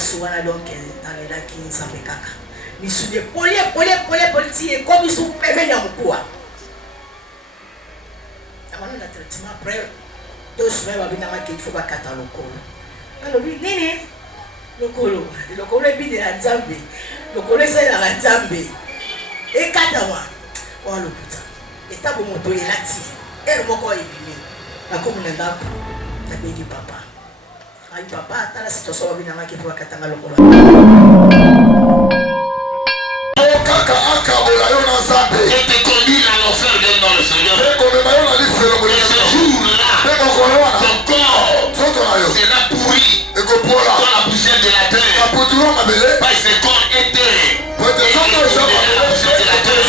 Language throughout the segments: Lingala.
suana donc dans les lacs qui s'en fait caca. Ni sous des polier comme ils sont payés à Moukoua. Avant le traitement après 2 semaines il faut pas catalogue. Alors oui, nini le colo est bien de la Zambie. Le colo c'est la Zambie. Et katawa on le putain. Et tabu moto est là ti. Et mon corps est bien. La commune d'Ap, la vie du papa. Aïe papa, t'as la situation où il faut katanga le colo. Et te conduire à l'enfer dans le Seigneur. Et ce jour-là, ton corps sera pourri dans la poussière de la terre. Parce que ce corps était la poussière de la terre.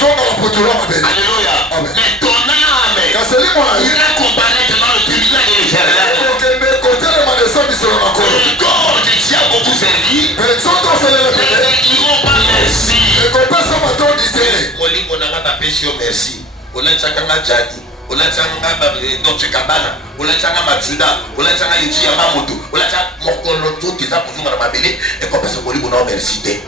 Alléluia. Mais ton âme ira comparaître dans le tribunal de l'Éternel. Le corps de Dieu a beaucoup servi. Ils n'iront pas merci. Oli monanga tapesi yo merci. Ola chakanga jadi. Ola changa Dolce Gabbana. Ola changa Matsuda. Ola changa Yuji Yamamoto. Ola changa mokolo to keza kuzunga na mabele. Et comme ça oli bona merci te.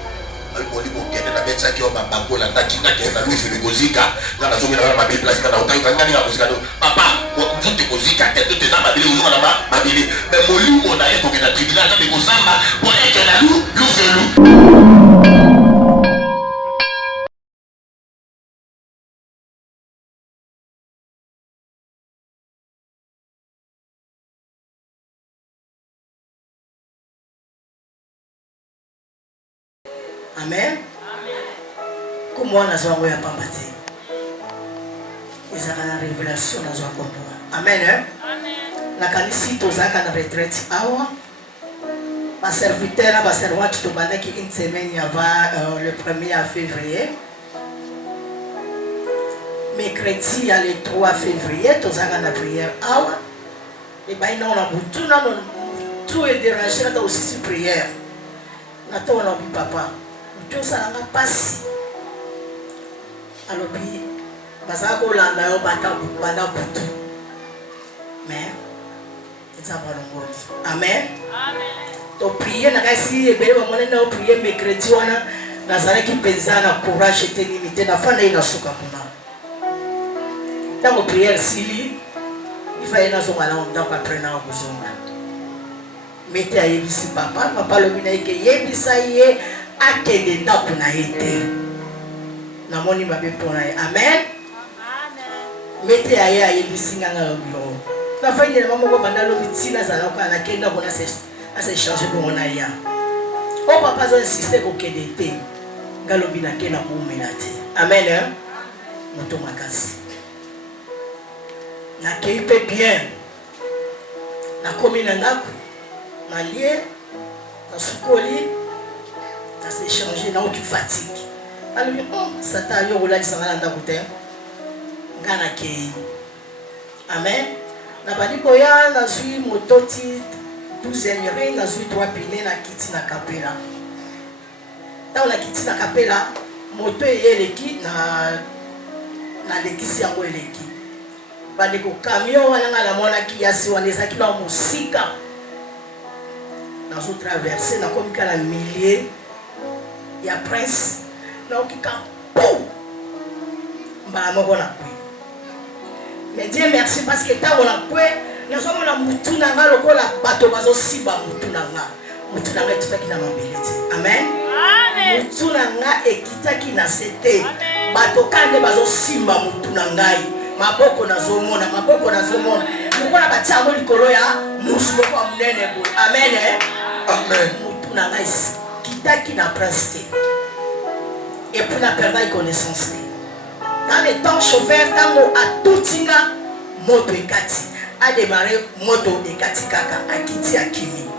Oli bokende na betsa ki o mabango la takina ke na Louis Filikozika. Na na zonga na mabele place na otayo kanga ni akozika do. Papa, vous te kozika te te na mabele uzunga na mabele. Mais moli mona ye ko na tribunal na be kozamba pour être la loup Amen. Comme on a besoin de pambati. Ils ont la révélation dans un combat. Amen. La canisi tozaka na retraite awa. Ma serviteur, ma servante tobana qui une semaine avant le 1er février. Mercredi il y a le 3 février tozaka na prière awa. Et ben non la boutou na tout est dérangé dans aussi prière. Na to na bi papa. Tout ça n'a pas passé. Alors, puis, Basako Landa, Bada Boutou. Mais, c'est ça, Amen. Tu prier, n'a pas si, et bien, on a prié mercredi, on a Nazaré qui pesa, na courage était limité, na fin de la souka pour nous. Dans nos prières, si, il fallait nous en aller, on doit apprendre à vous. Mettez à Yébissi, papa, le binaï, que Yébissa y est. Akende ndako na été na moni mabe pona amen mete aya yebisinga na bureau na fanye na mama ko bandalo bitina za na kana kenda bona se changer ko na ya o papa zo insister ko kende te ngalobi na kena ko menate amen moto makasi na keipe bien na komi na ndako na lie na sukoli ça s'est changé dans aucune fatigue. Alors, Satan, il y a des amen. Na badi koya na zui mototi 12e rang na zui 3 pine na kiti na kapela. Ta na kiti na kapela moto eleki na lekisi yango eleki. Badi ko camion wana na mona kiasi wana ezaki na musika. Na zo traverser na komika na millier ya prince na okika pou mbala moko na kwe mais Dieu merci parce que ta wona kwe na so mona mutu na nga lokola bato bazo siba mutu na nga etaki na mabelete amen mutu na nga ekitaki na sete bato kande bazo simba mutu na ngai maboko na zomona lokola batiamo likolo ya musu moko munene boy amen mutu na ngai kitaki na prince et puis la perdre la connaissance dans les temps chauffeur tango a tout tinga moto ekati a démarré moto ekati kaka akiti akimi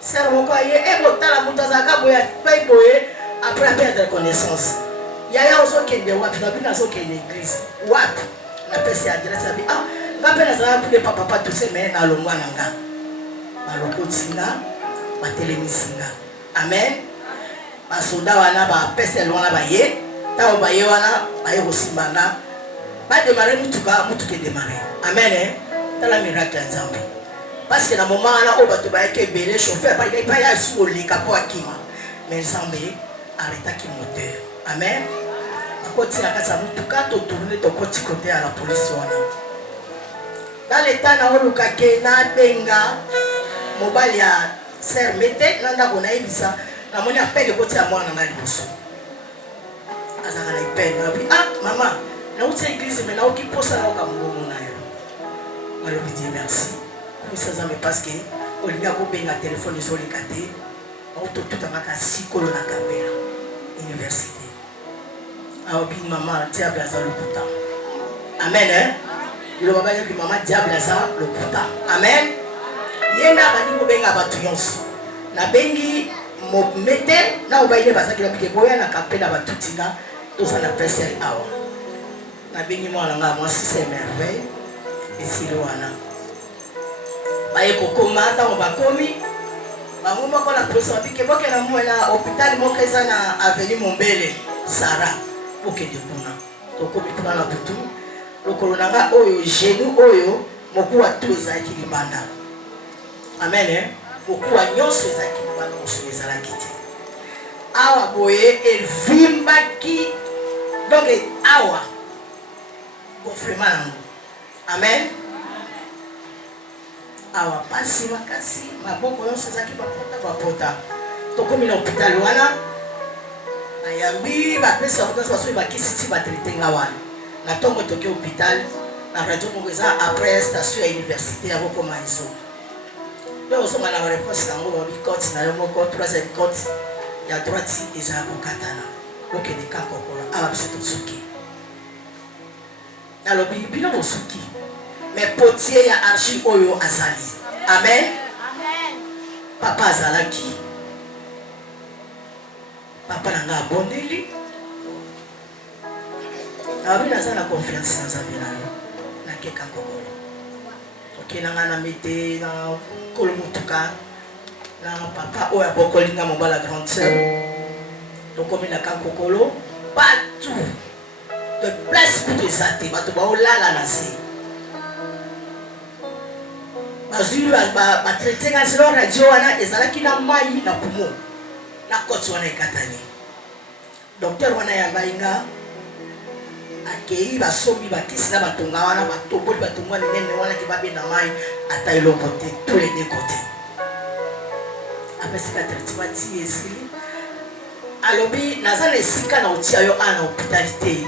servo ko ye e botala mutazaka boya pai boye après perdre connaissance yaya ozo kende wapi na bina zo kende église wapi na pesa adresse abi ngapela za pour les papa tout ces mais na longwa nanga balokotinga batelemisinga amen basoda wana ba pesa wana ba ye ta ba ye wana ba ye kosimbanga ba démarrer mutuka démarrer amen ta la miracle ya Nzambe parce que na moment là on va te bailler que belé chauffeur pas il pas y a sur le capot akima mais semblé arrêta qui moteur amen akoti na kasa mutuka to tourner to koti côté à la police wana dans l'état na oluka ke na benga mobile ya ser mete nanda kona ibisa na moni appel koti ya mwana na liboso azaka na ipel na bi ah mama na uti église mais na okiposa na okambo na yo malobi Dieu merci ça ça me parce que olinga ko benga téléphone sur les caté auto tout amaka sikolo na Kabela université aobi maman diable za lokuta amen hein le baba dit maman diable za lokuta amen yena bani ko benga batu yonso na bengi mo mete na obaile bazaki na bike boya na Kabela batutinga to ça na presse awa na bengi mwana nga moi c'est merveille et siloana baye kokoma ntango bakomi bango moko na police bapike boke na mwe na hôpital moko eza na avenue Mombele Sara bokende kuna tokomi kuna na butu lokolo na nga oyo genou oyo mokuwa tu ezalaki libanda amen mokuwa nyonso ezalaki libanda mosusu ezalaki te awa boye evimbaki donc awa gonflement nango amen awa pasi makasi maboko yonso ezaki bapota tokomi na hôpital wana nayambi bapesa ordonnance basoki bakisi ti batraite nga wana na ntongo toki hôpital na radio moko eza après station ya université ya bokoma ezo nde ozonga na bareponse nango babi cote na yo moko troisième cote ya droite eza ya kokatana okende kankokola awa biso tosuki nalobi bino bosuki mais potier ya archi oyo azali amen amen papa azalaki papa nanga abondeli abi naza na confiance na nzambe na yo nakeka kokolo okenanga na mete na kolo mutuka na papa oyo abokolinga mobala grande sœur tokomi na kankokolo partout de place kutu eza te bato baolala na se bazwi batraite nga selo radio wana ezalaki na mai na poumon na koti wana ekatani docteur wana yambai nga akei basombi bakisi na batonga wana batoboli batonga nene wana ke babenda mai ata eloko te tous les deux côtés apesika traitement ti esili alobi naza na esika na otia yo ana hôpitalité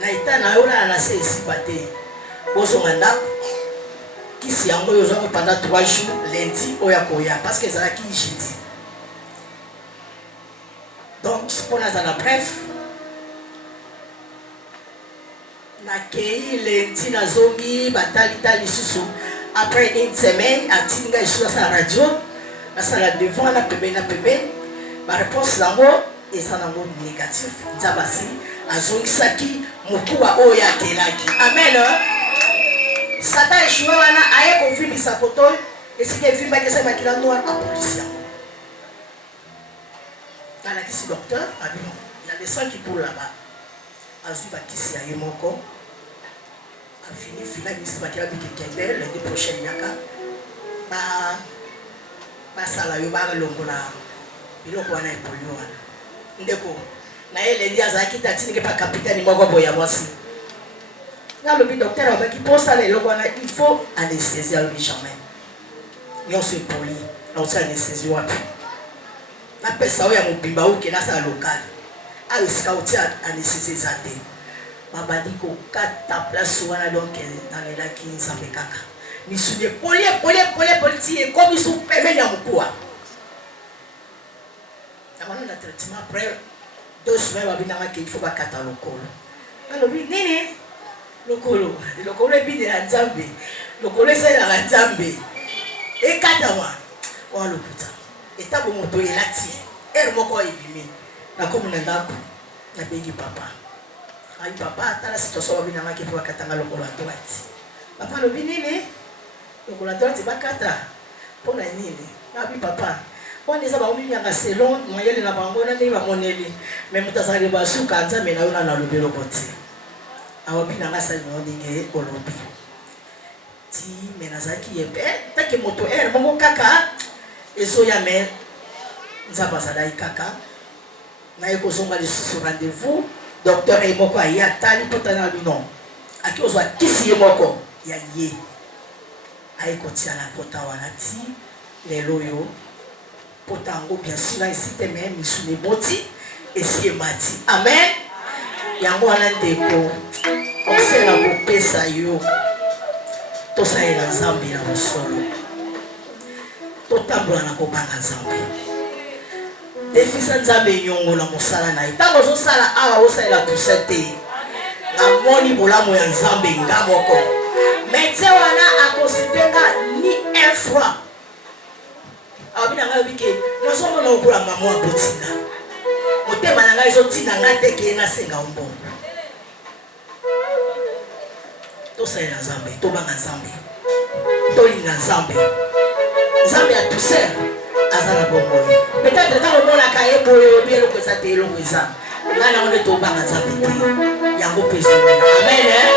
na eta na yo na se esipa te bozonga ndako kisi yango oyo ozwaki pendant 3 jours lundi oyo akoya parce que ezalaki jeudi donc mpo naza na bref nakei lundi nazongi batalitali lisusu après une semaine atindi ngai lisusu asala radio nasala devant na pembeni bareponse nango eza nango négatif nzambe asi azongisaki mokuwa oyo akelaki amen satan eshue wana aye kovimbisa koto esika evimbaki eza makila noir apolisi yango alakisi docteur abino ya le sang qui coule là-bas azwi bakisi ya ye moko afini fila misi bakila bikekende lundi prochaine yaka basala yo balongola biloko wana epolio wana ndeko na ye lundi azalaki tatinike pa kapitaine moko boye ya mwasi nalobi docteur abaki mposala eloko wana il faut anesthésie alobi jamais nyonso epoli naotia anesthésie wapi napesa oyo ya mobimba oke nasala lokale ayo esika otia anesthésie eza te babandi kokata place wana donc nalelaki nzambe kaka misuni epoli ti ekomi su pembeni ya mokuwa namana na traitement après 2 semaines babinangaki il faut bakata lokolo nalobi nini lokolo ebide ya nzambe lokolo esalelaka nzambe ekatama wana lokuta etango moto elati ere moko ebimi nakomi na ndako nabengi papa ayi papa atala situation babinangaki fo bakatanga lokolo ya droite papa alobi nini lokolo ya droite bakata mpona nini nabi papa wana eza baominyanga selon mayele na bango na ndenge bamoneli me moto azalaki basuka nzambe na yo na nalobi eloko te awabi nanga sali na ndenge olobi ti mais nazaki yebe taki moto mongo kaka ezoya mais nzamba zalai kaka na ekozonga lisusu rendez-vous docteur emoko aye atali potana bino aki ozwa kisi ye moko ya ye aye kotia na pota wana ti lelo oyo pota yango bien sûr na esi te me misuni eboti esi emati amen yango wana ndeko osala kopesa yo tosalela nzambe na mosolo totambola na kobanga nzambe defisa nzambe nyongola mosala na ye ntango ozosala awa osalela tusa te namoni bolamu ya nzambe nga moko mete wana akositenga ni un franc awabi na ngai obike nazomona okola mama abotinga motema na ngai ezotina ngai te keye nasenga mbongo tosalela nzambe tobanga nzambe tolinga nzambe nzambe ya tuser aza na bongoye peut-être ntango omonaka ye boye oyebi eloko eza te eloko eza ngai nango nde tobanga nzambe te yango mpe ezomona amen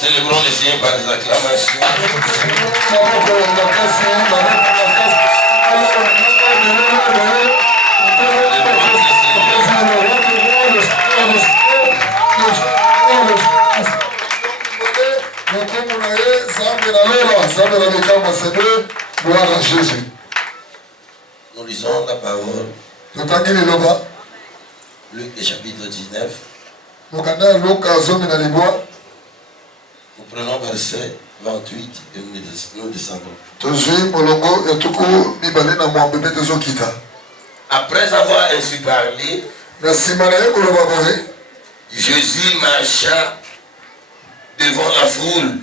Célébrons le Seigneur par des acclamations. Gloire à Jésus. Nous lisons la parole. Luc chapitre 19. Nous prenons verset 28 et nous descendons. Après avoir ainsi parlé, Jésus marcha devant la foule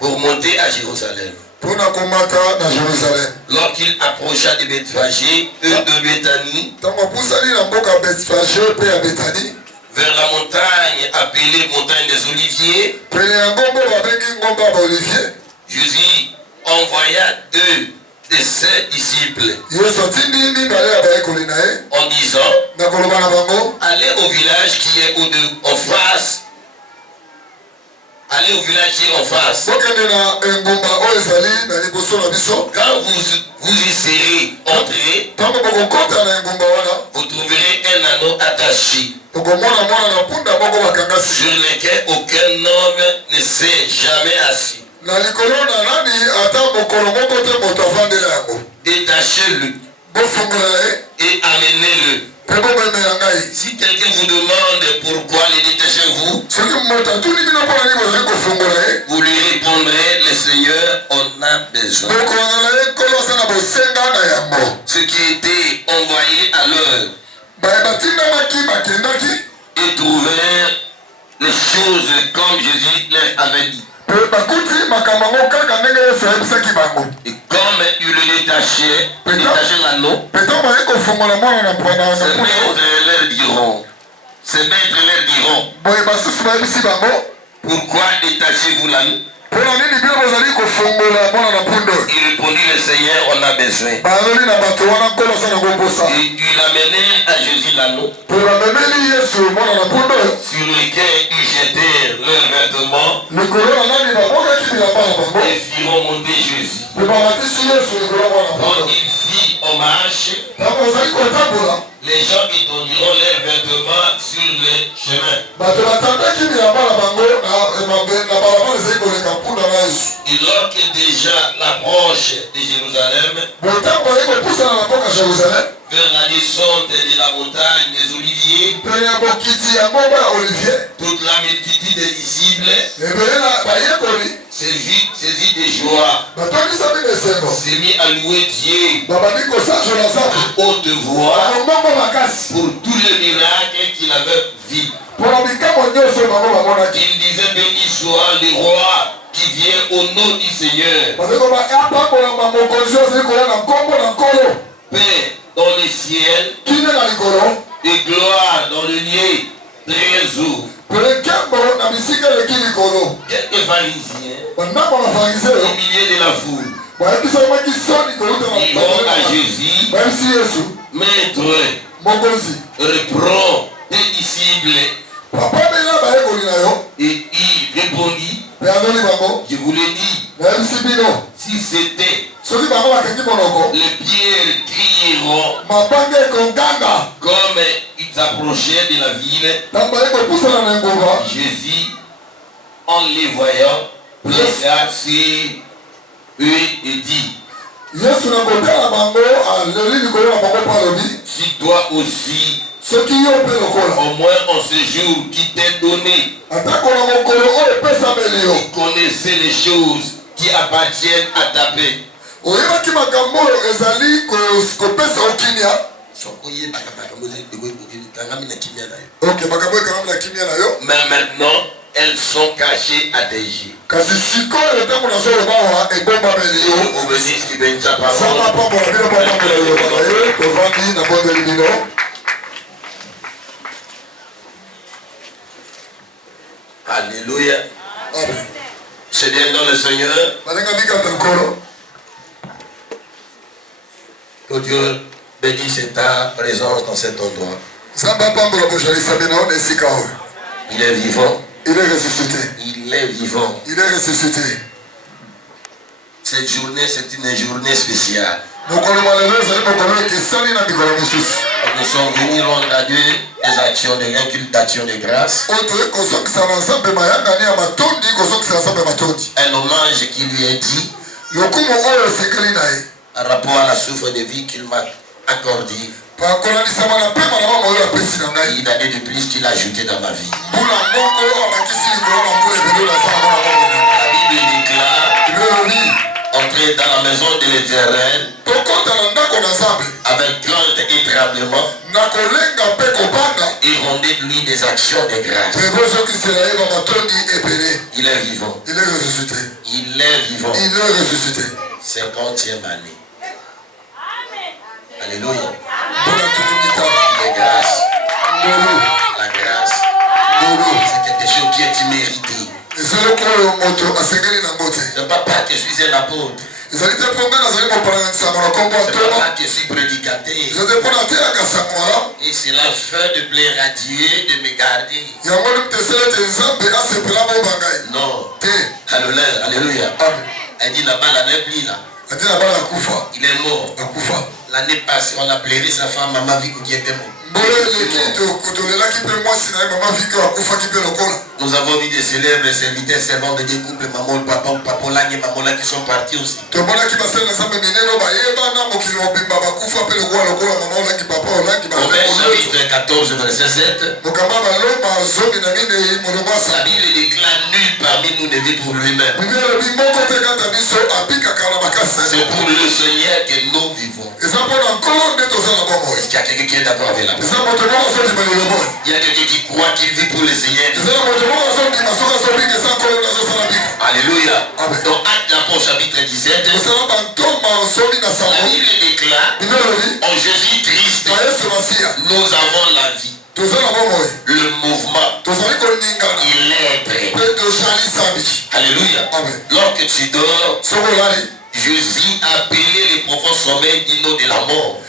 pour monter à Jérusalem. Lorsqu'il approcha de Bethphagée et de Béthanie, vers la montagne appelée montagne des Oliviers, Jésus envoya 2 de ses disciples en disant: allez au village qui est en face. Allez au village qui est en face. Quand vous y serez entrés, vous trouverez un anneau attaché sur lequel aucun homme ne s'est jamais assis. Détachez-le et amenez-le. Si quelqu'un vous demande pourquoi les détachez-vous, vous lui répondrez: le Seigneur en a besoin. Ceux qui étaient envoyés à l'heure et trouvèrent les choses comme Jésus leur avait dit. Et comme il le détachait l'anneau, ses maîtres leur diront: pourquoi détachez-vous l'anneau? Il répondit: le Seigneur en a besoin. Et il amenait à Jésus l'anneau, sur lequel ils jetèrent leurs vêtements et firent monter Jésus. Quand il fit en marche, les gens étendiront leurs vêtements sur le chemin. Et lorsque déjà l'approche de Jérusalem, vers la descente de la montagne des Oliviers, toute la multitude des disciples, saisis de joie, s'est mis à louer Dieu à haute voix pour tous les miracles qu'il avait vus. Il disait: béni soit le roi qui vient au nom du Seigneur. Paix dans les ciels et gloire dans le lieu très haut. Quelques pharisiens au milieu de la foule diront à Jésus: Maître, reprends tes disciples. Et il répondit: je vous l'ai dit, si c'était les pierres crieront comme ils approchaient de la ville. Jésus, en les voyant, plissa sur eux et dit: si toi aussi, au moins en ce jour qui t'est donné, vous connaissez les choses qui appartiennent à ta paix. Mais maintenant, elles sont cachées à tes yeux. Alléluia. C'est bien dans le Seigneur. Que Dieu bénisse ta présence dans cet endroit. Il est vivant. Il est ressuscité. Il est vivant. Il est ressuscité. Cette journée, c'est une journée spéciale. Nous sommes venus rendre à Dieu des actions de incultation de grâce. Un hommage qui lui est dit en rapport à la souffre de vie qu'il m'a accordé. Il a dit de plus qu'il a ajouté dans ma vie. La Bible déclare entrer dans la maison de l'Éternel avec crainte et tremblement et rendez lui des actions de grâce. Il est vivant. Il est ressuscité. Il est vivant. Il est ressuscité. 50e année. Alléluia. La grâce. La grâce. C'est quelque chose qui est immérité. Ce n'est pas parce que je suis un apôtre. Ce n'est pas parce que je suis prédicateur. Et cela fait de plaire à Dieu de me garder. Non. Alléluia. Elle dit là-bas, la n'est plus là. Il est mort. L'année passée, on a pleuré sa femme, maman Vico qui était morte. Nous avons vu des célèbres serviteurs servants de des couples, maman, papa, Lang et maman qui sont partis aussi. Chapitre 14, verset 7. La Bible déclare nul parmi nous ne vit pour lui-même. C'est pour le Seigneur que nous vivons. Est-ce qu'il y a quelqu'un qui est d'accord avec la parole? Il y a quelqu'un qui croit qu'il vit pour le Seigneur. Alléluia. Dans Actes d'Apôtres chapitre 17, la Bible déclare en Jésus-Christ, nous avons la vie, le mouvement et l'être. Alléluia. Lorsque tu dors, Jésus a appelé les profonds sommeils dino de la mort.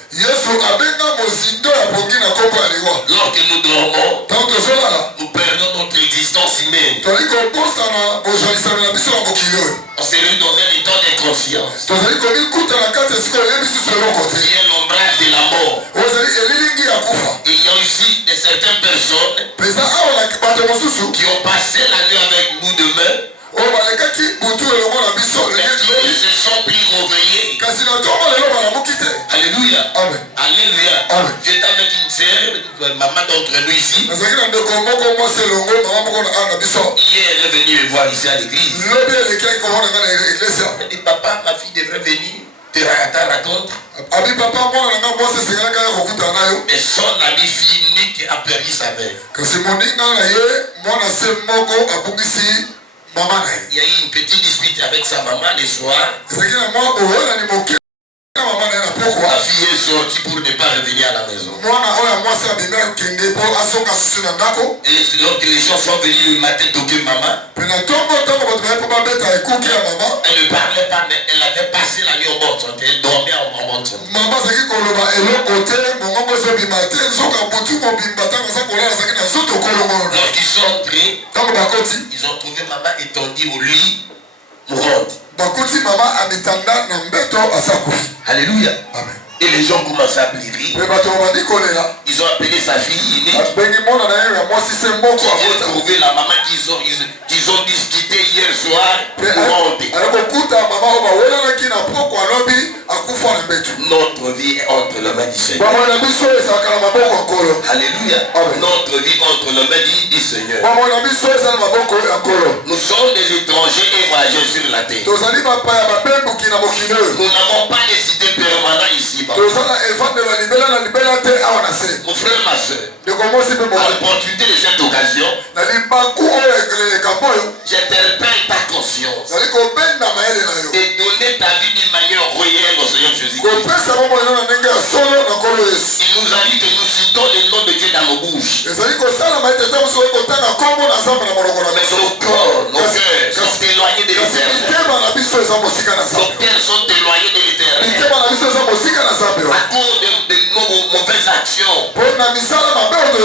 Lorsque nous dormons, nous perdons notre existence humaine. On se réunit dans un état d'inconscience. Il y a l'ombrage de la mort. Et il y a aussi certaines personnes qui ont passé la nuit avec nous demain. Mais qui ne se sont plus réveillés. Alléluia. Alléluia. J'étais avec une sœur, maman d'entre nous ici. Hier, elle est venue me voir ici à l'église. Elle dit, papa, ma fille devrait venir. Tu racontes. Mais son ami fille unique a perdu sa mère. Il y a eu une petite dispute avec sa maman le soir. La fille est sortie pour ne pas revenir à la maison. Et lorsque les gens sont venus le matin toquer maman, elle ne parlait pas, mais elle avait passé la nuit au bon santé. Elle dormait en bon santé. Lorsqu'ils sont entrés, ils ont trouvé maman étendue au lit, mourante. Alléluia. Amen. Et les gens commencent à pleurer. Ils ont appelé sa fille unique. Ils ont trouvé la maman qu'ils ont discuté hier soir. Notre vie est entre les mains du Seigneur. Alléluia. Notre vie entre les mains du Seigneur. Nous sommes des étrangers et voyageurs sur la terre. Nous n'avons pas décidé permanent ici. Mon frère, ma soeur, à l'opportunité de cette occasion, j'interpelle ta conscience et donner ta vie d'une manière réelle au Seigneur Jésus-Christ. Il nous a dit que nous citons le nom de Dieu dans nos bouches. Mais nos corps, nos cœurs sont éloignés de l'Éternel. Nos cœurs sont éloignés de l'Éternel. À cause de nos mauvaises actions, à cause de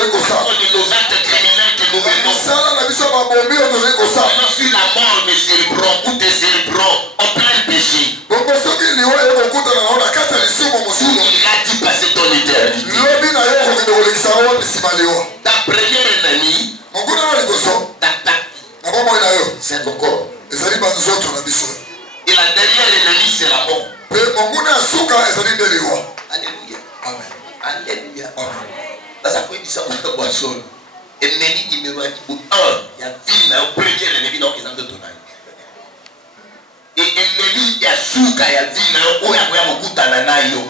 nos actes criminels que nous menons. Maintenant, si la mort me surprend ou te surprend en plein péché, où iras-tu passer ton éternité? Ta première ennemie, c'est mon corps. Et la dernière ennemie, c'est la mort. Alléluia. Amen. Alléluia. Sasa kweli sana kwa solo. Ennemi numéro 1, il y a ville au premier ennemi donc ils ont de tonaille. Et bimeli ya suka ya vina oyo akoya kokutana na yo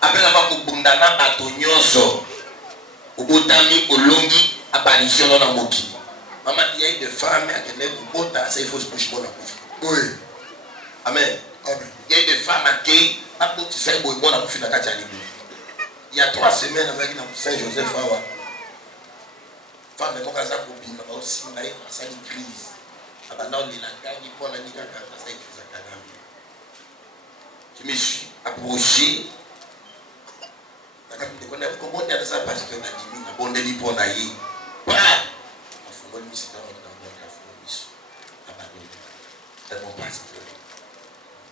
apena bakobundana bato nyonso obotami olongi apparition na moki mama il y a une femme qui est kobota ça il faut se bouger bona kufi Oui. amen Amen. il y a une femme qui a botisa boy bona kufi na kati ya libu il y a 3 semaines avec na Saint-Joseph awa femme ko kaza kobima aussi na ye sa crise abana on la gagne pour la nika ka sa crise akagami je me suis approché ko na ko bonda na sa pasteur na dimi na bonde li pona yi pa afungoli misita na bonda afungoli abandonné c'est mon pasteur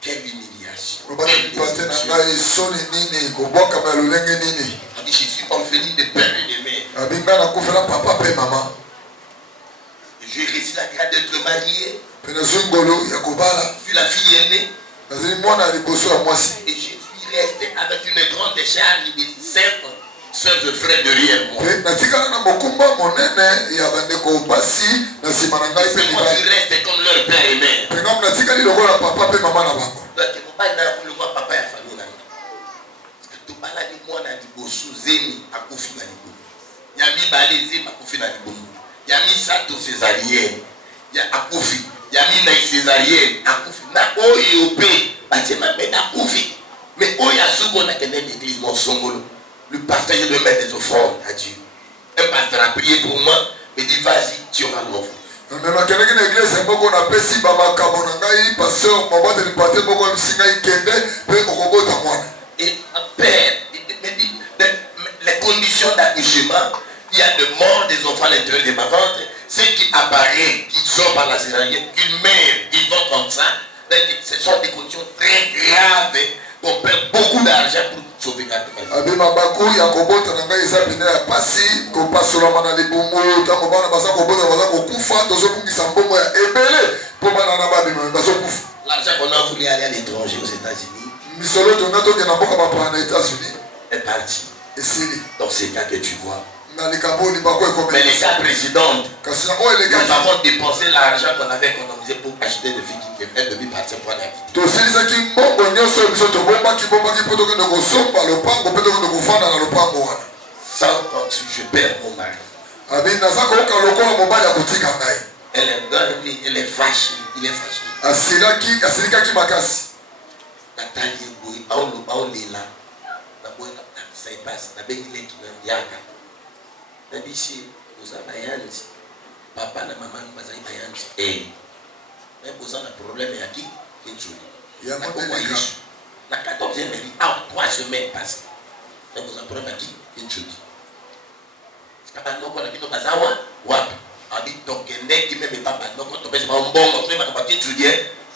quelle humiliation Robert Paté na ngai soni nini koboka ba lolenge nini je suis orphelin de père et de mère abinga na kufela papa pe mama j'ai réussi la grâce d'être marié pena zungolo ya kobala puis la fille aînée nazali mwana liboso ya mwasi et je suis resté avec une grande charge de 5 sœurs et frères derrière moi. pe natikala na mokumba monene ya bandeko basi na nsima na ngai pe C'est moi qui libala reste comme leur père et mère. penga natikali lokola papa pe mama na bango Donc mon père n'a pas le voir papa et la famille. Parce que tout bala ni moi na liboso zemi akufi na liboso. Yami balé zemi akufi na liboso. Yami sato césarienne. Ya akufi. Yami na césarienne akufi. Na oyo pe batima mais na akufi. Mais oyo asuko na kende l'église mon songolo. Le pasteur je dois mettre des offrandes à Dieu. Un pasteur a prié pour moi, mais dit vas-y, tu auras l'offre. nakendeki na eglise moko napesi bamakambo na ngai paster mabateli pate moko yebisi ngai kende mpe okobota mwana Et père, les conditions d'accouchement, il y a de mort des enfants à l'intérieur de ma ventre, ce qui apparaît, qui sort par la césarienne, qu'ils meurent, qu'ils vont comme ça, ce sont des conditions très graves qu'on perd beaucoup d'argent pour sauver la famille. abima baku ya kobota na ngai eza pene ya pasi kopasolama na libumu ntango bana baza kobota baza kokufa tozobungisa mbongo ya ebele mpo bana na babima bazokufa L'argent qu'on a voulu aller à l'étranger aux États-Unis misolo tonga tokenda mboka bapana na États-Unis est parti. esili Dans ces cas que tu vois. na likambo oyo libako Mais ekomeli les cas précédents, kasi na oyo nous elekaki avons dépensé l'argent qu'on avait économisé pour acheter des filles qui devaient partir pour aller. tosilisaki mbongo nyonso oyo biso tobombaki mpo tokende kosomba lopango mpe tokende kofanda na lopango wana Sans compte, je perds mon mari. abi naza koyoka lokola mobali akotika ngai Elle est dormie, elle est fâchée, il est fâché. asilikaki makasi Nathalie Boy, Aolela, Nabola, ça y passe, Nabengile qui m'a yaka. Nabishi, vous avez Mayanti, papa na maman, vous avez Mayanti. Eh, même vous avez un problème à qui? Ya La 14e mairie, 3 semaines passées. Même vous avez un problème à qui? Kabandoko na bino bazawa wapi abi tokende ki même papa donc to pesa mbongo to maka baki tudie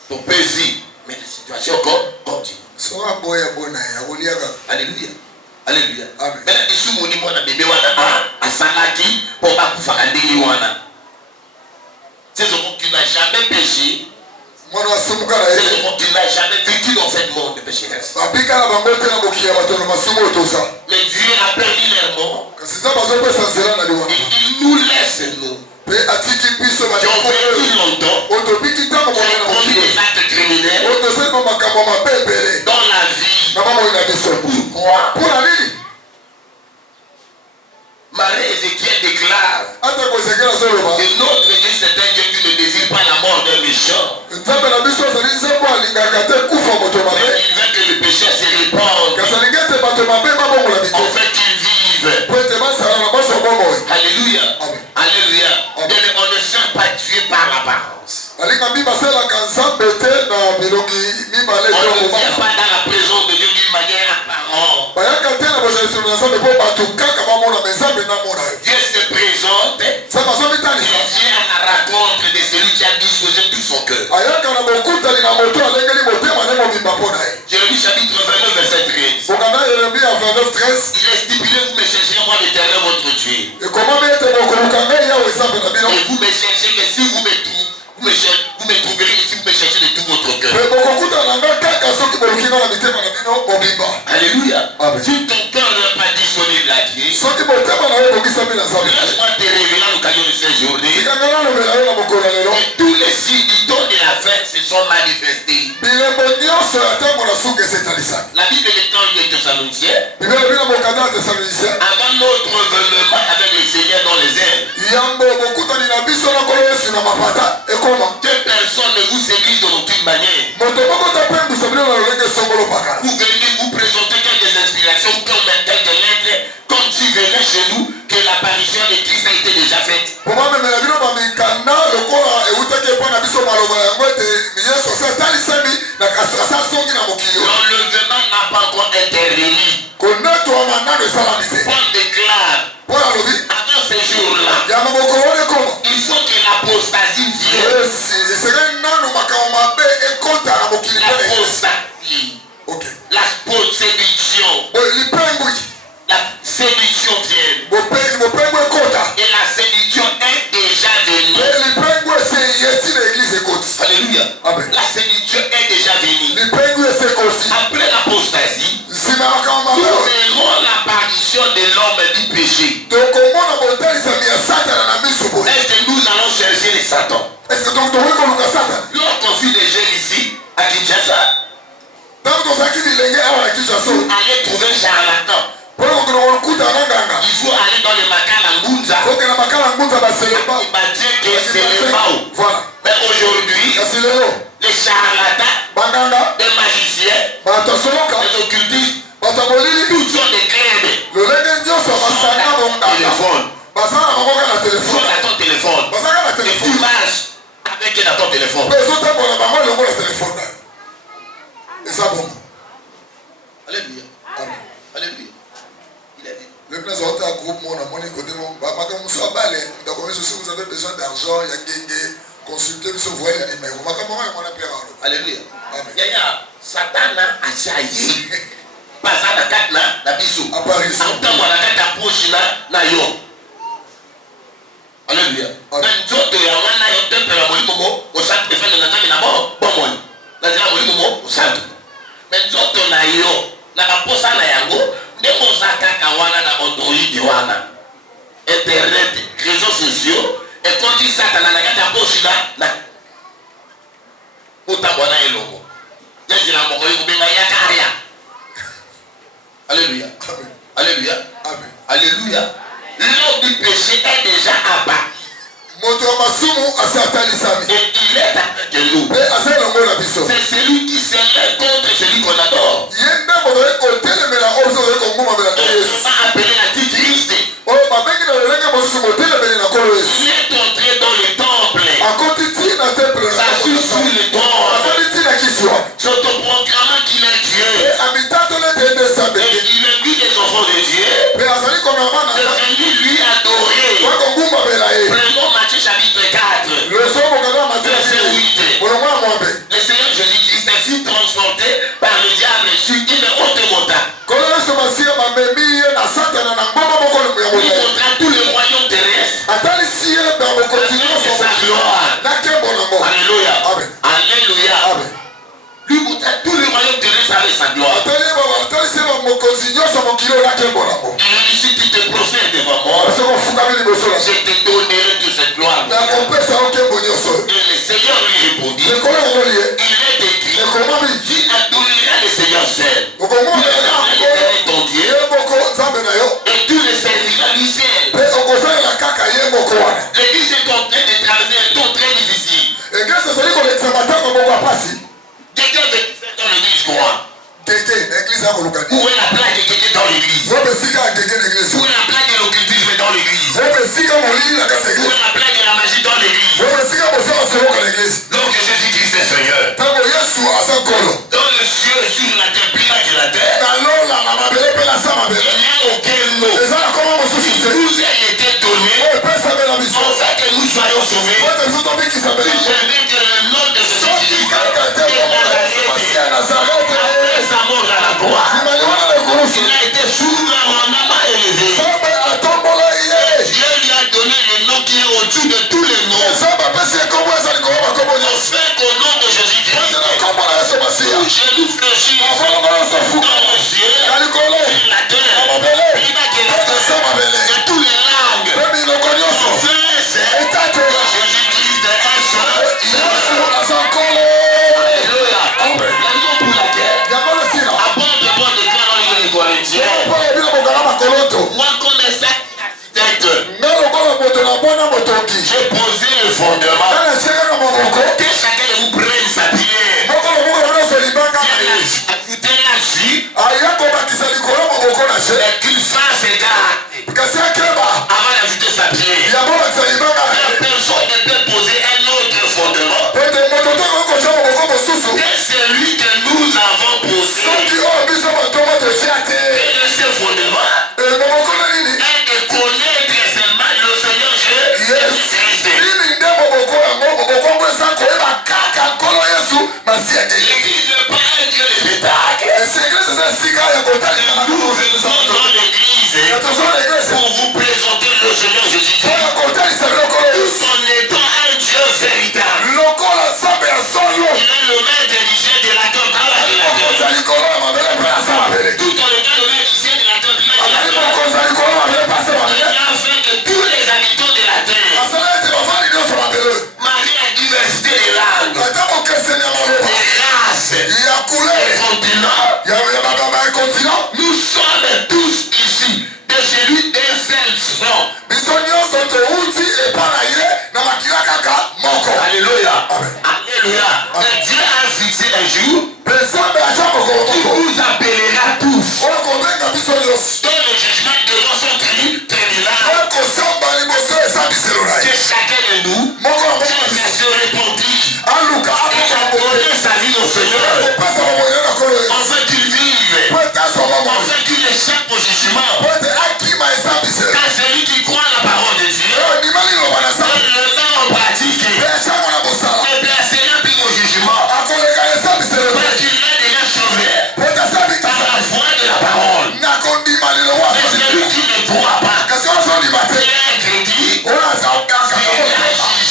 to pesi mais la situation continue soka boya bona ya koliaka alléluia alléluia Amen. mais isumu ni mwana bébé wana asalaki pour bakufa ndeli wana c'est ce qui n'a jamais péché mwana asumuka na c'est ye ce qui n'a jamais vécu dans cette monde de pécheresse babikala bango te na mokili ya bato na masumu oyo toza mais Dieu a permis leur mort kasi nza bazopesa nzela na liwana et il nous laisse nous mpe atiki biso qui ont vécu longtemps oyo tobiki ntango qui monene ont commis mokili des actes criminels oyo tosali mo makambo mabe ebele dans la vie. na mamoi na biso Pourquoi? mpona nini Marie Ézéchiel déclare ata kosekela azoloba que notre Dieu c'est un Dieu qui ne désire pas la mort d'un méchant, nzambe na biso azali nzambe alingaka te kufa moto mais mabe il veut que le péché se répande kasi alingi ete bato mabe babongola en bito fait qu'ils vivent. po ete basala na baso bomoi Alléluia. Amen. Alléluia. Amen. Bien, on ne sert pas Dieu par l'apparence. alinga mbi basalaka nzambe te na bilongi mibale On ne vient tokobaka pas dans la présence de Dieu d'une manière apparente. bayaka te na bozaliselo na nzambe mpo bato kaka bamona me nzambe namona yo Dieu se présente et nzambe azomitalisa vient à la rencontre de celui qui a disposé tout son cœur. ayaka na bokutani na moto alengeli motema ne mobimba mpo na ye Jérémie chapitre 29 verset 13. bokanda yeremia 29:13 Il est stipulé, vous me chercherez moi l'Éternel votre Dieu. ekomami ete bokoluka ngai yawe nzambe na bino Et vous me cherchez que si vous me trouverez si vous me cherchez de tout votre cœur. mpe bokokutana na ngai kaka soki boluki ngai na mitema na bino mobimba Alléluia. Amen. Si ton cœur n'est pas disponible à Dieu, soki motema na yo ebongisami na nzambe laisse-moi te révéler à l'occasion de cette journée tikanga nalobela yo na mokolo ya lelo que tous les signes du temps de la fin se sont manifestés. bilembo Thessaloniciens, Bible bila mokanda Thessaloniciens. avant notre revenement avec le Seigneur dans les airs, Yambo bokutani na biso na kolo Yesu na mapata ekoma. que personne ne vous séduise d'aucune manière. Moto boko tapembu sabino na lenge songolo pakala. Vous venez vous présenter quelques inspirations comme quelques lettres, comme si venait chez nous que l'apparition de Christ a été déjà faite. Poma memela bino ba mikanda lokola eutake pa na biso maloba yango ete Yesu sa talisemi na kasasa songi na mokili. L'enlèvement n'a pas encore été réuni. Konato amana de salamité. Paul déclare, Voilà lobi. avant ces jours-là, Yama moko wone koma. il faut que l'apostasie vienne. Yes, esere nanu makao mabe ekota na mokili pele. L'apostasie, OK. la séduction, Lipengu. la séduction vient. Lipengu ekota. Et la séduction est déjà venue. Lipengu ese yeti na église ekoti. Alléluia. Amen. La séduction est déjà venue. Lipengu ese ekoti. Après l'apostasie, Sima makao nous mabe. verrons l'apparition de l'homme du péché. Tokomona botalisa ya Satana na miso boye. Est-ce que nous allons chercher les Satan? Est-ce que donc towe koluka Satana? Lorsqu'on suit des jeunes ici, à Kinshasa, Tanto tozaki bilenge awa na Kinshasa. aller trouver un charlatan. Polo kunokuta na nganga. Il faut aller dans le Makala Ngunza. Faut que la makala ngunza baseleba. Il va dire que c'est le Mao. Voilà. Mais aujourd'hui, Kasi lelo. les charlatans, Banganga. les magiciens, Batasoloka. les occultistes, Batabolili. tous sont des clubs. Lolenge nyonso basanga bonganga. Téléphone. Basanga makoka na Ils sont téléphone. dans ton téléphone. Basanga na Et tu téléphone. marches avec eux dans ton téléphone. Pe ezotambola bango elongo na téléphone na yo. Eza bongo. Alléluia. Amen. Alléluia. Il a dit. Le place de un groupe, mon amoni côté mon makambo so abale. Donc si vous avez besoin d'argent, il y a genge, consultez sur voyer les numéros. Makambo ya mwana père. Alléluia. Amen. Yaya, Satana a chaillé. Pas ça na katna na biso. Apparition. En temps na kata poche na yo. Alléluia. Amen. Nzoto ya wana yo temple ya molimo mo, o sant defende na nzambe na bo, bomoni. Na zela molimo mo, o sant. Mais nzoto na yo, na kaposa na yango, ndenge ozakaka wana na Android wana. Internet, réseaux sociaux, et quand tu Satana na kata poche na utabona elongo. Yajila moko yo benga yakaria. Alléluia. Amen. Alléluia. Amen. Alléluia. L'homme du péché est déjà abattu. Moto ya masumu asatalisami. Et il est avec nous. Pe aselongo na biso. C'est celui qui se lève contre celui qu'on adore. Yende moto ekotelemela ozo ekonguma bela na On Yesu. va appeler la petite Christ. Oyo babengi na lolenge mosusu motelemeli na kolo Yesu. Il est entré dans le temple. Akoti ti na temple na S'assit sous le temple. akoti ti na kiswa. S'autoproclamant qu'il est Dieu. Amitatole tende Et sabete. il est lui des enfants de Dieu. Pe azali komama na C'est venu lui adorer. wakonguma bela ye. Prenons Matthieu chapitre 4. Le somo kaka Verset matesi. 8. Molongo ya mwambe. Le Seigneur Jésus-Christ est fut transporté par le diable sur une haute montagne. Kolo Yesu masiya bamemi ye na Satana na ngoma moko ya Il molai. montra tout le royaume terrestre. Atalisi ye na bokonzi nyonso Sa gloire. na nkembo nango. Alléluia. Amen. Alléluia. Amen. Lui montra tout le royaume terrestre avec sa gloire. Atalisi ye bamokonzi nyonso mokili oyo na nkembo nango. Et il dit, si tu te prophètes devant moi, Soko ofukami liboso na je te donnerai toute cette gloire. nakopesa yo nkembo nyonso. Et le Seigneur lui répondit, Ekolo yango liye. il est écrit, Ekomami. tu adoreras le Seigneur seul. Okongoma Tu bela adoreras yango. l'Éternel ton Dieu, Ye moko nzambe na yo. et tu le serviras lui seul. Pe okosalela kaka ye moko wana. L'église est en train de traverser un temps très difficile. Eglise ezali kolekisa matango moko ya pasi. Quelqu'un veut faire dans l'église quoi? Keke na eglise ya koluka Où nini. est la plaque de quelqu'un dans l'église? Zope esika ya keke na eglise. Où est la plaque de l'occultisme dans l'église? Zope esika molili na kati ya Où eglise. est la plaque de la magie dans l'église? Zope esika mosala soloka na eglise. Donc Jésus-Christ est Seigneur. Ntango Yesu aza nkolo. Dans le ciel et sur la terre, plus bas que la terre, Na lola na mabele mpe na sa il mabele. n'y a aucun nom Eza na koma mosusu qui te. nous a été donné Oyo epesamela biso. afin que nous soyons sauvés. Oyo biso tobikisa Si bela. ce n'est que le nom de Soki Jésus-Christ kaka te et moko la ya Yesu masiya ya Nazarete. après sa mort à la croix, Simani wana na ekulusu. il a été souverainement élevé. Nzambe atombola ye. Dieu lui a donné le nom qui est au-dessus de tous les noms. Nzambe apesi ye kombo eza likolo ya makombo nyonso. Afin qu'au nom de Jésus-Christ, Ete na kombo na Yesu masiya. tout genou fléchisse Afolongo nyonso dans fuka. le ciel, Na likolo. sur la terre, Na mabele. plus bas que la Ete sa terre, mabele. de toutes les langues. Mpe milongo nyonso. Confesse Etatola. Jésus-Christ est un seul. Yesu aza nkolo. Alléluia. Amen. La raison pour laquelle, Yango na nsina. avant de prendre le cœur dans les Corinthiens, fondements. Que chacun de vous prenne sa pierre. Ajouter là-dessus. Et qu'il fasse égard. Avant d'ajouter sa pierre. La personne ne peut poser un autre fondement. Que celui que nous avons posé. Et de ce fondement. Et de connaître seulement le Seigneur Jésus-Christ. L'église n'est pas un Dieu de spectacle. Nous venons dans l'église pour vous présenter le Seigneur Jésus-Christ. Tout en étant un Dieu véritable. Il est le maître du ciel de la terre. Tout en étant le maître du ciel de la terre. Il a fait que tous les habitants de la terre, malgré la diversité des langues, des races, des continents, nous sommes tous ici de celui d'un seul sang. Alléluia. Alléluia. Et Dieu a fixé un jour qui vous appellera tous. Dans le jugement de son crime terminal. Que chacun de nous se repentit et abandonne sa vie au Seigneur. Afin qu'il vive. Afin qu'il échappe au jugement. Car celui qui croit la parole de Dieu et le met en pratique et placera plus au jugement. Parce qu'il est déjà sauvé par la foi de la parole. Mais celui qui ne croit pas, il est crédit, il est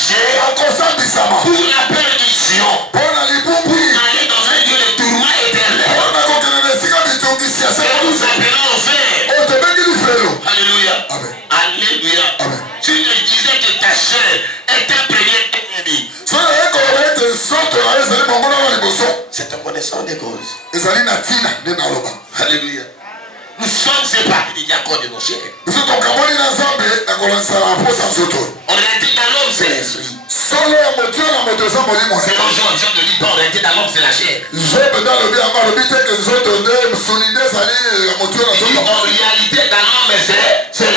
jugé pour la perdition, pour aller dans un lieu de tourment éternel. Et nous appelons au fer. Alléluia. Alléluia. Tu te disais que ta chair est un premier ennemi. C'est en connaissant des causes. Alléluia. Nous sommes séparés des diacres de nos chairs. On a dit dans l'homme c'est l'esprit. C'est Jean de Liban, on a dit dans l'homme c'est la chair. En réalité dans l'homme c'est l'esprit.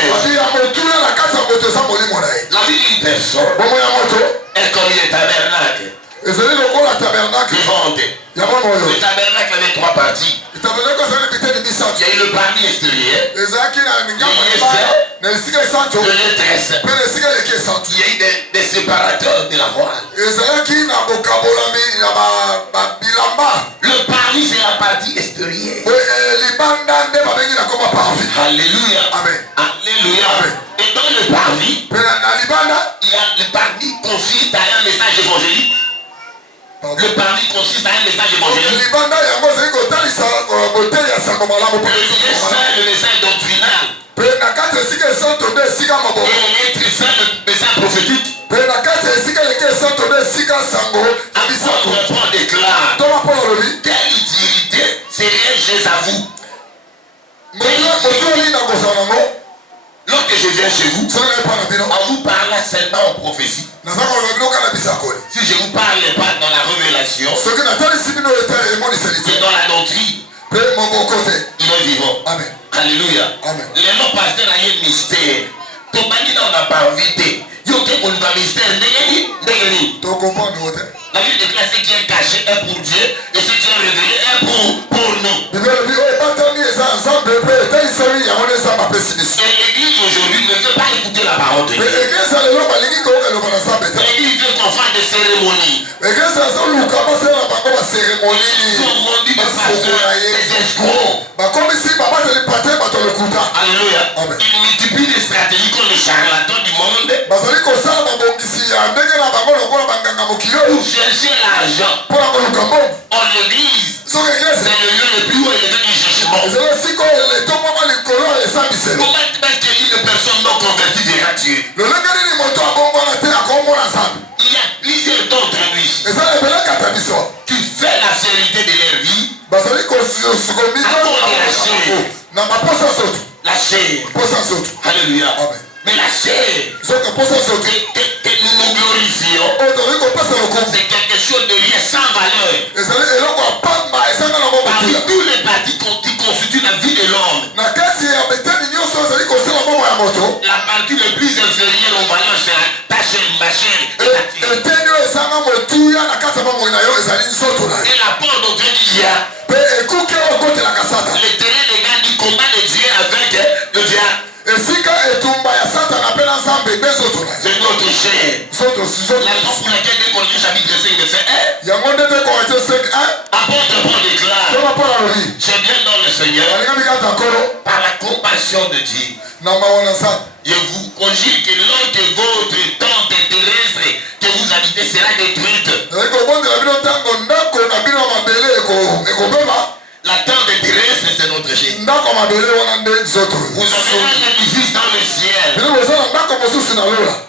La vie d'une personne est comme le tabernacle. Vivante. Le tabernacle avait 3 parties. Il y a eu le parvis extérieur, le maîtresse. Il y a eu des séparateurs de la voile. Le parvis c'est la partie extérieure. Alléluia. Alléluia. Et dans le parvis, il y a le parvis consiste à un message évangélique. Le parvis consiste à un message évangélique. Le message doctrinal. Et le message prophétique. Apôtre Paul déclare: quelle utilité serait-je à vous lorsque je viens chez vous, en vous parlant seulement en prophétie? Si je ne vous parle pas dans la révélation, c'est dans la doctrine, il est vivant. Amen. Alléluia. Amen. Les noms pasteurs ont un mystère. Ton mari n'a pas invité. Il y a un mystère. La Bible déclare ce qui est caché est pour Dieu et ce qui est révélé est pour nous. Et l'église aujourd'hui ne veut pas écouter la parole de Dieu. L'église veut qu'on fasse des cérémonies. Ils sont rendus des pasteurs, des escrocs. Alléluia. Ils multiplient des stratégies contre les charlatans du monde. Pour chercher l'argent. En l'église, c'est le lieu le plus haut élevé du jugement. Comment est-ce que personne non convertie verra Dieu? Il y a plusieurs d'autres lui qui fait la vérité de leur vie à cause de la chair. Alléluia. Mais la chair que nous nous glorifions c'est quelque chose de rien sans valeur. Parmi Parmi tous les parties qui constituent la vie de l'homme, la partie la plus inférieure en valeur, c'est ta chaîne, ma chaîne et la tienne. Et la porte d'entrée du dia, le terrain légal du combat de Dieu avec le diable. C'est notre chair. La raison pour laquelle dès qu'on lit chapitre 5, verset 1, apôtre Paul déclare, j'ai bien dans le Seigneur, par la compassion de Dieu, je vous conjure que lors que votre tente terrestre que vous habitez sera détruite, la tente terrestre, c'est notre chair. Vous avez un édifice dans le ciel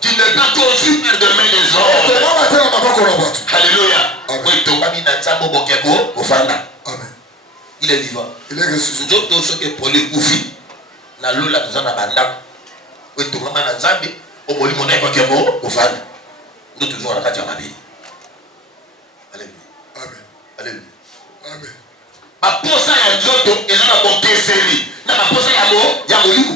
qui n'est pas conçu par de mains des hommes. Alléluia. Il est vivant. Il est ressuscité. Nous sommes pour les coufis. Nous sommes là, nous sommes là. Nous sommes là, nous sommes nous toujours la vie. Alléluia. Alléluia. Amen. Baposa ya nzoto eza na bokeseli na baposa ya molimo.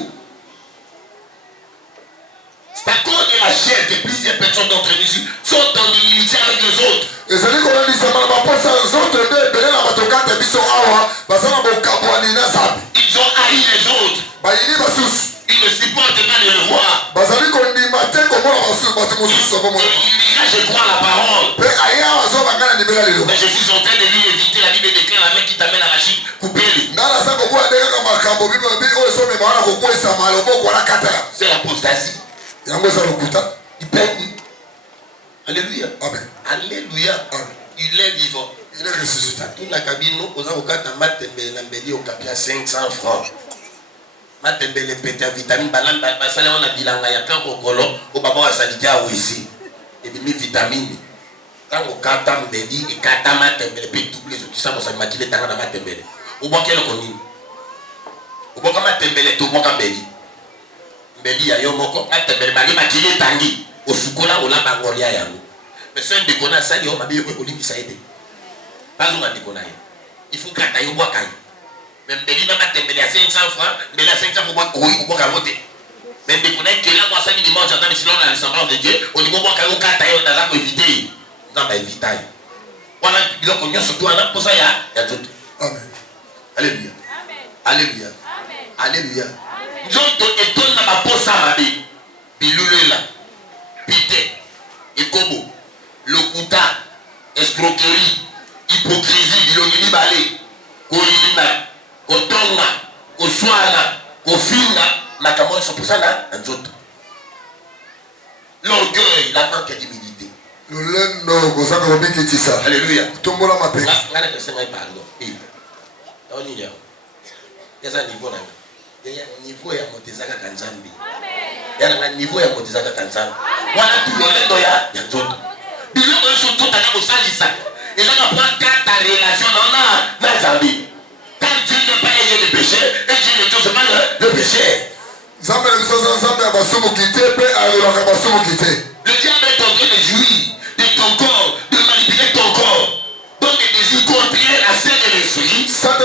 C'est à cause de la chair que plusieurs personnes d'entre nous sont en inimitié avec les autres. Ils ont haï les autres. Ils ne supportent pas de le voir. Et il dira je crois la parole. Mais je suis en train de lui éviter. La Bible déclare la main qui t'amène à la chute. Coupez-le. C'est l'apostasie. Il perd. Alléluia. Amen. Alléluia. Amen. Il est vivant. Il est ressuscité. Tout la cabine, nous avons 500 francs. Matembele pété vitamine balan basala on a bilanga ya kan kokolo o baba wa sadika wisi et des vitamines quand on kata mbeli et kata matembele pe double les autres ça mo sa matile tanga na matembele o bokelo koni o boka matembele to boka mbeli mbeli ya yo moko matembele bali matile tangi o sukola o la bangolia yango mais c'est un déconnant ça yo mabe ko limisa ede pas on a déconné il faut kata yo boka même mbeli na matembele à 500 francs mbeli à 500 francs o boka mote même déconné que là moi ça ni mange attendre sinon la semblance de Dieu au niveau boka yo kata yo dans la éviter dans éviter voilà biloko nyonso to ana posa ya tout. Amen. Alléluia. Amen. Alléluia. Amen. Alléluia. Nzoto etol na baposa mabe bilulela pite ekobo lokuta escroquerie hypocrisie bilongi mibale koyina kotonga koswana kofinga makambo so posana nzoto l'orgueil la manque d'humilité. Alléluia. Tombola ma paix. Ngana que c'est pardon. On y est. Il y a un niveau là. Il y a un niveau ya motezaka kanzambi. Amen. Il y a un niveau ya motezaka kanzambi. Voilà tout le monde ya nzoto. Biloko surtout tana ko salisa. Et là on prend ta relation na Zambi. Quand Dieu n'a pas aimé le péché, et Dieu ne touche pas le péché. Zambi le biso Zambi abasumu kité pe ayolaka basumu kité. Le diable est en train de jouir de ton corps, de manipuler ton corps. Donc des désirs contraires à ceux de l'esprit. Pour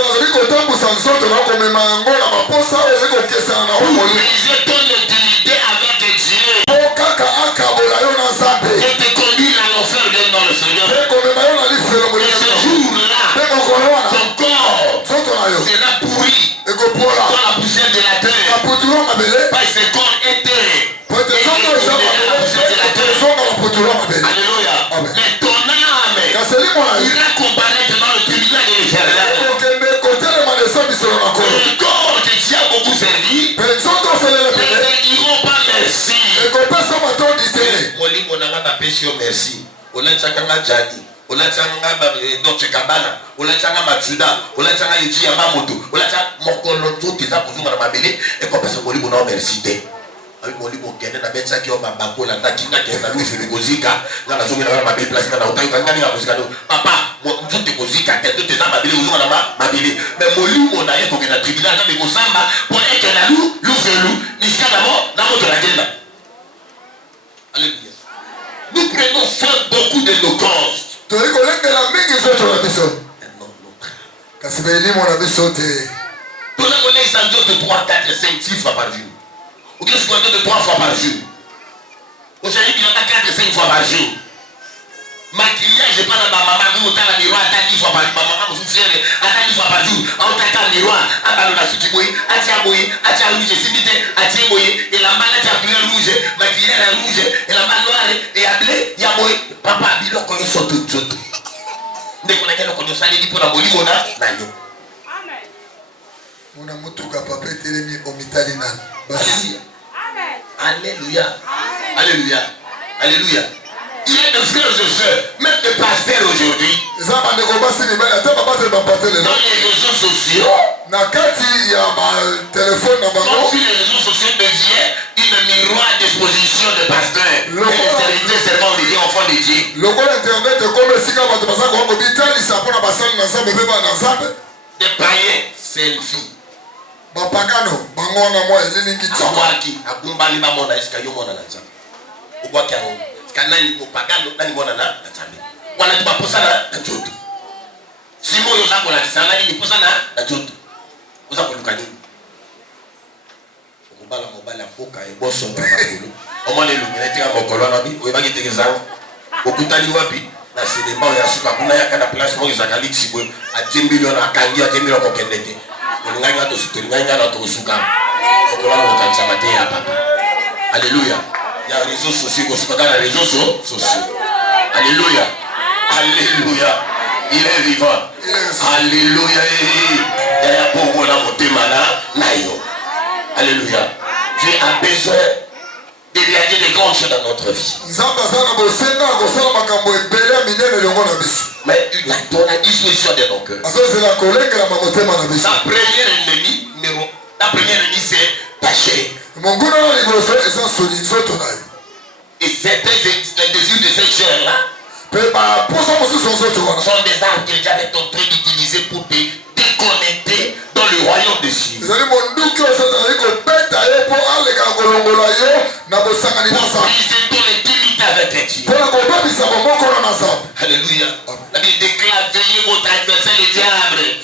briser ton intimité avec Dieu. Et te conduire à l'enfer dans le Seigneur. Et ce jour-là, ton corps sera pourri dans la poussière de la terre. Parce que ce corps était. Alléluia. Mais ton âme ira comparaître dans le tribunal de l'Éternel. Le corps que tu as beaucoup servi ne diront pas merci. Molimbo nanga na pesio merci. Olanchanga jadi. Olanchanga Dolce Gabbana. Olanchanga Matsuda. Olanchanga Iji Yamamoto. Olanchanga mokolo tout ça pour nous na mabele et comme ça molimbo na merci te. Avec mon livre qui est dans la qui on bakola na kinga qui est dans le fil gozika na la zone na ma belle place na otayo kanga ni gozika papa mo tout gozika te tout ça ma belle uzuma na ma belle mais mon livre na yeko na tribunal na beko samba pour être na lu velu ni skala mo na moto la genda. Alléluia. Nous prenons soin beaucoup de nos causes. Et non l'autre. Nous avons les santos de 3, 4, 5, 6 fois par jour. Ou bien ce qu'on a de 3 fois par jour. Aujourd'hui, il y en a 4, 5 fois par jour. Maquillage, je parle à ma maman, vous avez un miroir, attends 10 fois par jour. Ma maman, vous souffrez, attends 10 fois par jour. On t'a un miroir, à ballon à souti boy, à tia boy, à tia rouge, simité, à tia boy, et la main à tia couleur rouge, maquillage à rouge, et la main noire, et à blé, ya boy. Papa, bilo, qu'on y saute tout. Dès qu'on a quelqu'un qu'on y sali, dit pour la molie, on a, nanyo. Amen. On a mutuka papa telemi omitali nan. Amen. Alléluia. Alléluia. Alléluia. Il y a des frères et sœurs, même des pasteurs aujourd'hui, dans les réseaux sociaux, donc sur les réseaux sociaux devient une miroir d'exposition de pasteurs, et de serviteurs servants de Dieu, enfants de Dieu. Des païens, selfie. Kanani mupagano nani mwana na tambi wana tubaposa na joto simo yo zako la kisana ni posa na joto uza kuluka nini okubala mobala foka e boso na makulu omone lumina tika mokolo na bi oyebaki tegeza okutali wapi na sinema ya suka kuna ya kana place mo za kaliksi bwe a 10 million akangi a 10 million ko kendete nganga to sutoni nganga to suka okolo mo kancha mate ya papa. Alléluia. Il y a les réseaux sociaux, dans les réseaux sociaux. Alléluia. Alléluia. Il est vivant. Alléluia. Il y a beaucoup de monde. Alléluia. Dieu a besoin de réaliser des grandes choses dans notre vie. Mais il a donné la disposition de nos cœurs. La première ennemie, c'est péché. Et certains désirs de cette chair-là sont des armes que j'avais tenté d'utiliser pour te déconnecter dans le royaume des cieux. Pour briser ton intimité avec Dieu. Alléluia. La Bible déclare: veillez votre adversaire le diable.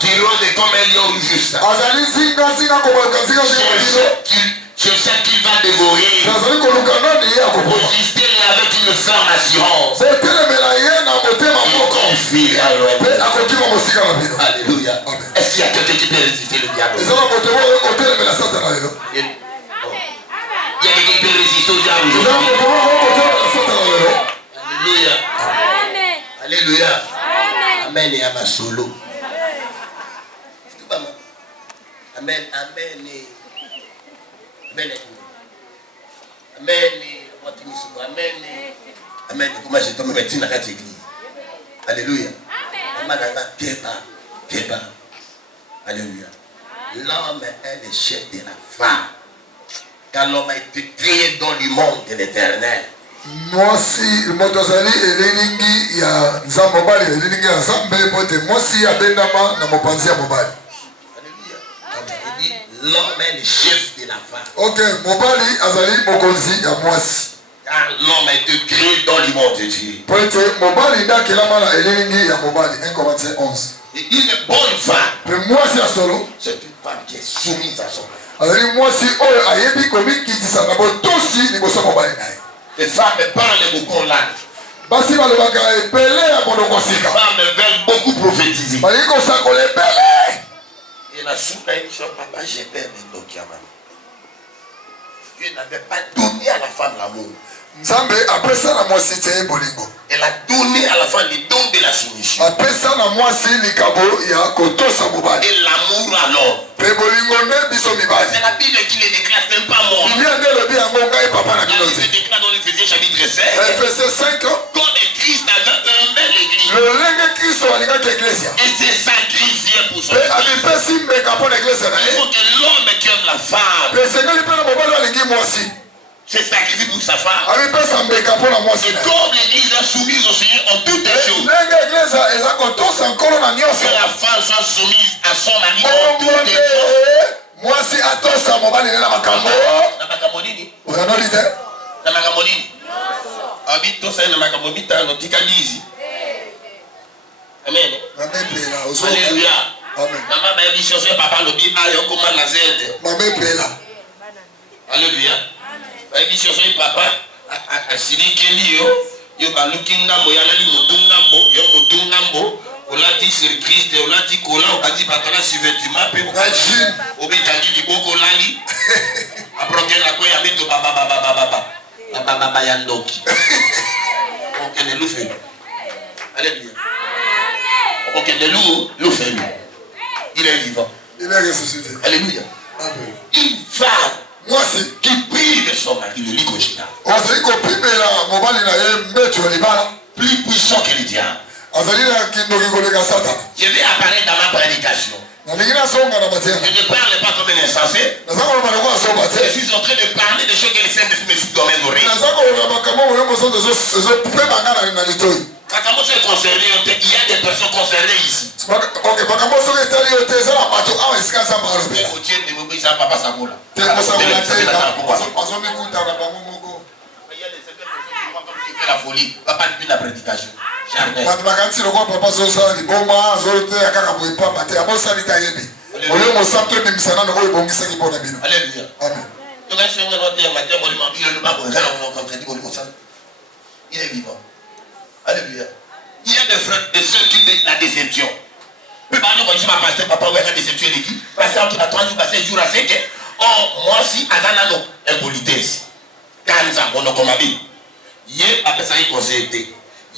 Qui rôde comme un lion juste. Cherchez qu'il va dévorer. Résister avec une ferme assurance. Il confie à l'ouest. Alléluia. Est-ce qu'il y a quelqu'un qui peut résister le diable? Il y a quelqu'un qui peut résister au diable aujourd'hui? Alléluia. Alléluia. Amen et Amen solo. Amen, amen. Amen. Amen. Amen. Amen. Comment j'ai tombé maintenant dans l'église? Alléluia. Amen. Alléluia. L'homme est le chef de la femme. Car l'homme a été créé dans le monde de l'éternel. Mwasi motozali elilingi ya nzambo mobali elilingi ya nzambe pote mwasi abendama na mopanzi ya mobali. Amen. L'homme est le chef de la femme. Ok, mobali azali mokonzi ya mwasi. Car l'homme a été créé dans le monde de Dieu. Pote mobali ndakela na elilingi ya mobali. 1 Corinthiens 11. Et une bonne femme. Mais mwasi ya solo, c'est une femme qui est soumise à son mari. azali mwasi oyo ayebi komikitisa na botosi liboso mobali naye. Les femmes parlent beaucoup là. Les femmes veulent beaucoup prophétiser. Et la soupe a dit, papa, j'ai peur de nos diamants. Dieu n'avait pas donné à la femme l'amour. Elle a donné à la femme le don de la soumission. Et l'amour à l'homme. C'est la Bible qui le déclare, c'est pas moi. Il le déclare dans l'Éphésiens chapitre 5. Quand le Christ avait aimé l'église. Et s'est sacrifié pour son église. Il faut que l'homme qui aime la femme se sacrifie pour sa femme. Et comme l'église est soumise au Seigneur en toutes choses, que la femme soit soumise à son mari en toutes choses. Zanoli te. Na makamoni. Abito sa na makamoni ta no tikalizi. Amen. Amen. Alléluia. Amen. Maman ba émission sur papa le bi ayo comment la zede. Maman pela. Alléluia. Ba émission sur papa asilikeli yo ba lukingambo ya lali mutungambo yo mutungambo olati sur Christ olati kola okati patala suvetima pe okaji obetaki liboko lali aproke na ko ya beto baba ya ndoki okende lufelu. Alléluia. Okende lufelu. Il est vivant. Il est ressuscité. Alléluia. Amen. Une femme Moi c'est qui prie de son mari, le Ligojina, azali kopimela mobali na ye mbeto libala plus puissant que le diable. azali na kindoki koleka satana. Je vais apparaître dans ma prédication. nalingi nasonga na Je batiana ne parle pas comme un insensé. naza koloba lokola asomba Je te suis en train de parler de choses que les saints me soufflent dans mes oreilles. naza koloba makambo oyo moso ezopema nga na litoi. Makambo est concerné, il y a des personnes concernées ici. ok makambo soki etali yo te eza na bato awa esika nzambe alobela Au Dieu de vous, ça papa Samola. te kosakola te azomikuta na bango moko. Il y a des certaines personnes qui voient comme il fait la folie. Papa depuis la prédication. Jamais. bato bakanisi lokola papa azosala liboma azoteya kaka boye pamba te abosali te ayebi oyo mosantu ebimisana na oyo ebongisaki mpo na bino. Alléluia. amen. Donc, un chemin de matin, il est vivant. Alléluia. Il y a des frères, des soeurs qui ont la déception. Puis, par exemple, quand je suis pasteur, papa, où est la déception de qui? Pasteur qui a 3 jours, passer jour à 5 ans. Oh, moi, si, Azana, non, impolitesse. Kanza, mon nom, comme ami. Yé, après ça, il conseille.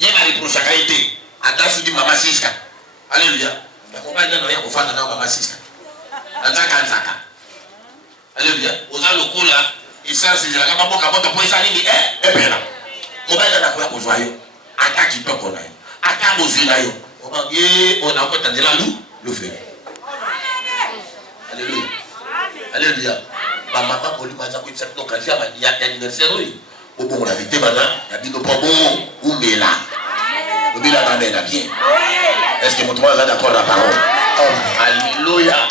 Yé, ma reproche à qualité. Adas, dit maman Siska. Alléluia. La compagne n'a rien pour faire dans maman Siska. Azaka, Azaka. Alléluia. Aux locaux là, ils savent si j'ai la caméra pour ça, il dit, eh, bien là. On va dans la cour pour joyeux. Attaque qui peut qu'on aille. Attaque aux yeux là. On a encore tendu la loup, le fait. Alléluia. Alléluia. Ma maman, pour lui, ça peut être l'occasion, il y a un anniversaire, oui. Au bon, on a vite maintenant, il y a dit, nous prenons où mais là. Nous bien là, bien. Est-ce que mon toit est d'accord la parole? Alléluia.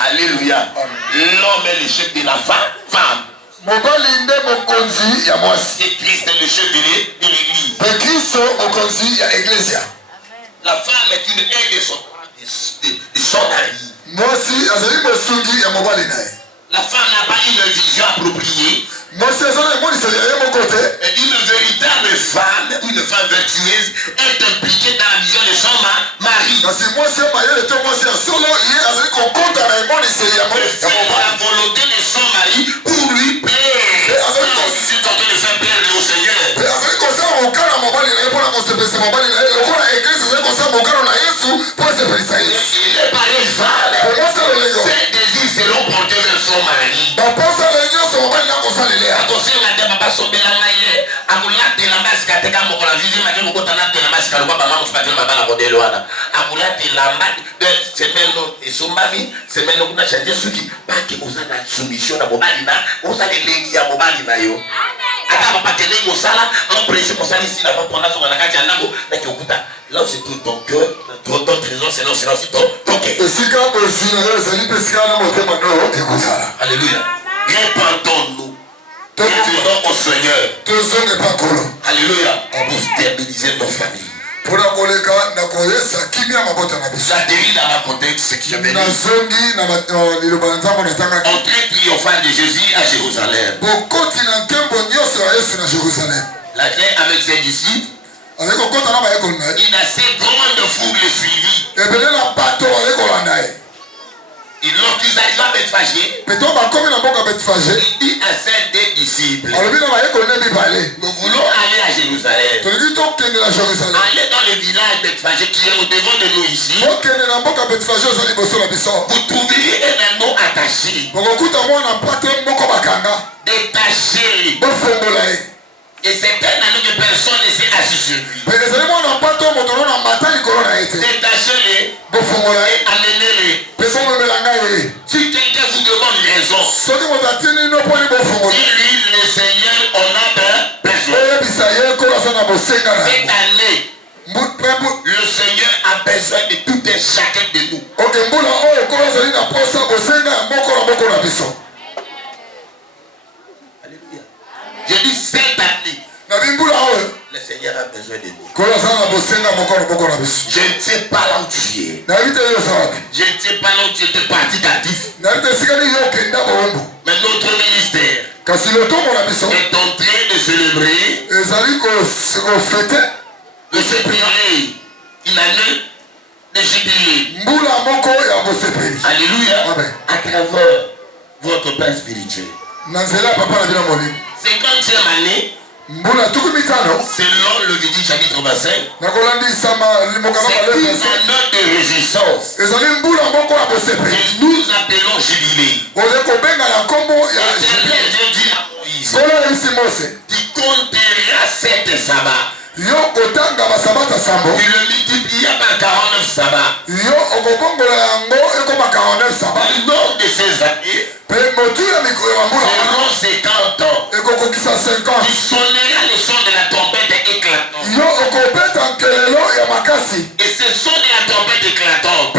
Alléluia. L'homme est le chef de la femme. mobali nde mokonzi ya mwasi. Et Christ est le chef de l'église. pe kristo mokonzi ya eglesia. La femme est une aide de son mari. mwasi azali mosungi ya mobali na ye. La femme n'a pas une vision appropriée. mwasi azali emoniseli ya ye moko te. Une véritable femme, une femme vertueuse, est impliquée dans la vision de son mari. kasi mwasi ya mayele to mwasi ya solo ye azali kokota na emoniseli ya Elle fait mobali. la volonté de son mari pour lui plaire. Si tu de faire plaire au Seigneur. pe azali kosala mokano mobali na ye mpona kosepelisa mobali na ye lokola eglise azali kosala mokano na yesu mpo esepelisa yesu. Il est pareil, femme. pe mwasi alolego Ses désirs seront portés vers son mari. baposa le nyonso mobali na kosalelea. Akosela te papa sobelanga ye akulatela mbasika te ka mokola vizie make mokota natela mbasika lokwa bamama mosipatela mabala modele wana akulatela mba de semeno esombami semeno kuna change suki pake oza na soumission na mobali na oza elengi ya mobali na yo ata bapatele mosala empresse mosala ici na mpona songa na kati ya ndako naki okuta là où c'est tout ton cœur ton trésor c'est là aussi ton cœur. esika osi na yo ezali mpe esika na motema no ekozala. Alléluia. Répandons-nous. Revenons au Seigneur. tozonge pa nkolo. Alléluia. Pour stabiliser nos familles. mpona koleka na koyesa kimia mabota na biso. J'atterris dans ma contexte, ce qui est béni. nazongi na liloba na nzambo natangaki. Entrée triomphale de Jésus à Jérusalem. bokoti na nkembo nyonso ya yesu na jérusalem. La clé avec ses disciples. azali kokota na bayekoli na ye. Une assez grande foule le suivit. ebele na bato bazali kolanda ye. Et lorsqu'ils arrivent à Bethphagée, pe to bakomi na mboka betfage il dit à ses deux disciples, alobi na bayekoli ne mibale nous voulons aller à Jérusalem. tolingi tokende na jérusalem. Allez dans le village Bethphagée qui est au devant de nous ici. okende na mboka betfage oza liboso na biso. Vous trouverez un anneau attaché, bokokuta mwana mpate moko bakanga détaché. bofongola ye. Et c'est un anneau que personne ne s'est assis sur lui. pe ezali mwana mpate oyo moto no na mata likolo na ye te. Détachez-les bofongola et ye amenez-les. pe bomemela ngai ye. Si quelqu'un vous demande raison, soki moto atindi no mponi bofongola dis-lui le Seigneur en a besoin. oyebisa ye kolo aza na bosenga na Cette yango. année, le Seigneur a besoin de tout un chacun de nous. oke mbula oyo kolo azali na posa bosenga ya moko na moko na biso. Alléluia. Seigneur a besoin de nous. Je Je ne sais pas là où tu es. Je ne sais pas là où tu étais parti captif. Mais notre ministère est en train de célébrer de célébrer une année de jubilé. Alléluia. À travers votre père spirituel. 50e année. Selon le Lévitique chapitre 25, c'est une année de réjouissance que nous appelons jubilé. L'Éternel Dieu dit à Moïse, tu compteras 7 sabbats. Tu le multiplies par 49 sabbats. Le nombre de ces années seront 50 ans. Tu sonneras le son de la trompette éclatante. Et ce son de la trompette éclatante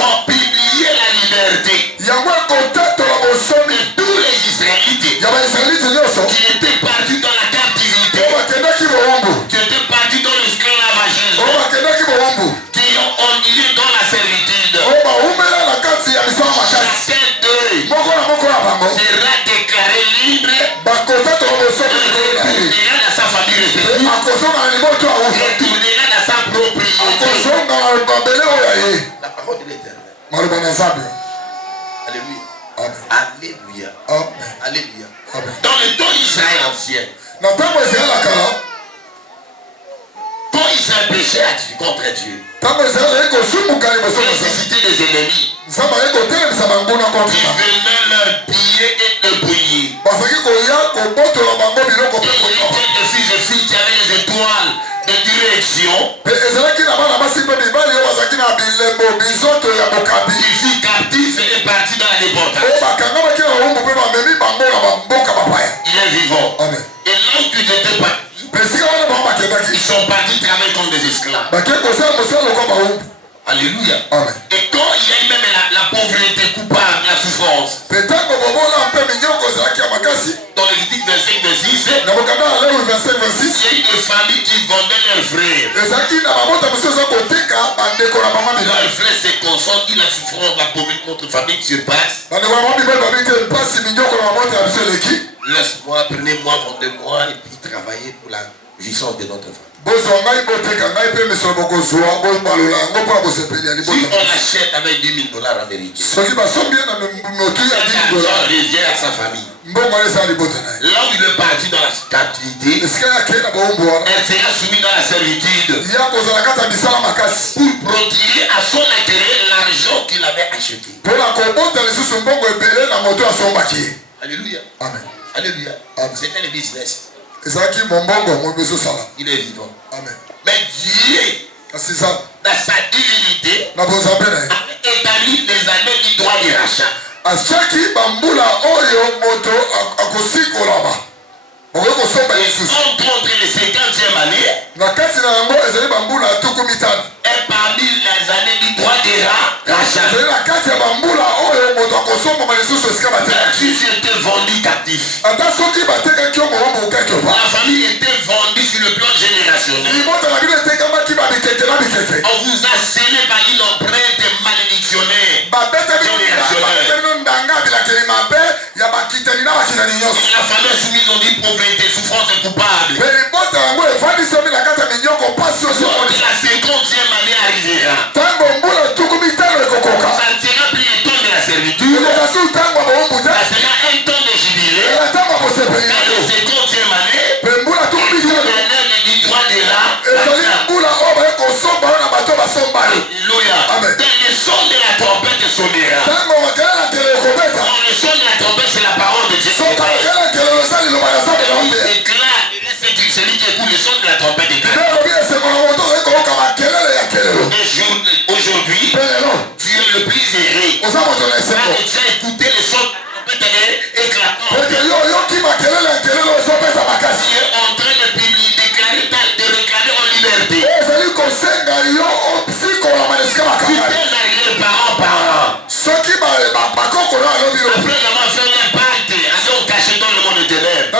ont publié la liberté de tous les Israélites qui étaient partis dans la captivité, qui étaient partis dans l'esclavagisme, qui ont ennuyé dans la servitude. Chacun d'eux sera déclaré libre et retournera dans sa famille respective, retournera dans sa propriété. La parole de l'Éternel. Alléluia. Alléluia. Alléluia. Dans le temps d'Israël ancien, quand Israël péchait contre Dieu, nécessité des ennemis, il venait leur piller et leur bouillir. Il était des fils et filles qui avaient les étoiles de direction. Ils furent captifs et partis dans la déportation. Il est vivant. Et là où tu n'étais pas, ils sont partis travailler comme des esclaves. Alléluia. Amen. Et quand il y a eu même la pauvreté coupable, la souffrance, dans le Lévitique 25, 26, il y a eu des familles qui vendaient leurs frères. Leurs frères se consentent, la souffrance, la pauvreté de notre famille surpasse. Laisse-moi, prenez-moi, vendez-moi et puis travaillez pour la jouissance de notre famille. Si on l'achète avec $10,000 américains, l'argent revient à sa famille. Là où il est parti dans la captivité, elle sera soumise dans la servitude pour produire à son intérêt l'argent qu'il avait acheté. Alléluia. Amen. Alléluia. C'était le business. Il est vivant. Amen. Mais Dieu, dans sa divinité, a établi les années du droit de rachat. Et entre les 50e années et parmi les années du droit de rachat, si j'étais vendu captif, la famille était vendue sur le plan générationnel. On vous a scellé par une empreinte malédictionnaire générationnelle. La famille est soumise aux pauvreté, souffrance et coupable. La 50e année arrivera. Ça ne sera plus un temps de la servitude. Ça sera un temps de jubilé. Dans la 50e année, l'année du droit de Alléluia. Dans le son de la trompette sonnera. Dans le son de la trompette, c'est la parole de Dieu. Celui qui écoute le son de la trompette déclare. Aujourd'hui, tu es le plus erré. Tu as déjà écouté le son de la trompette éclatant. Tu es en train de publier, de réclamer en liberté. Tu t'es arrivé parents. Après avoir fait un pacte, allez au cachet dans le monde de ténèbres.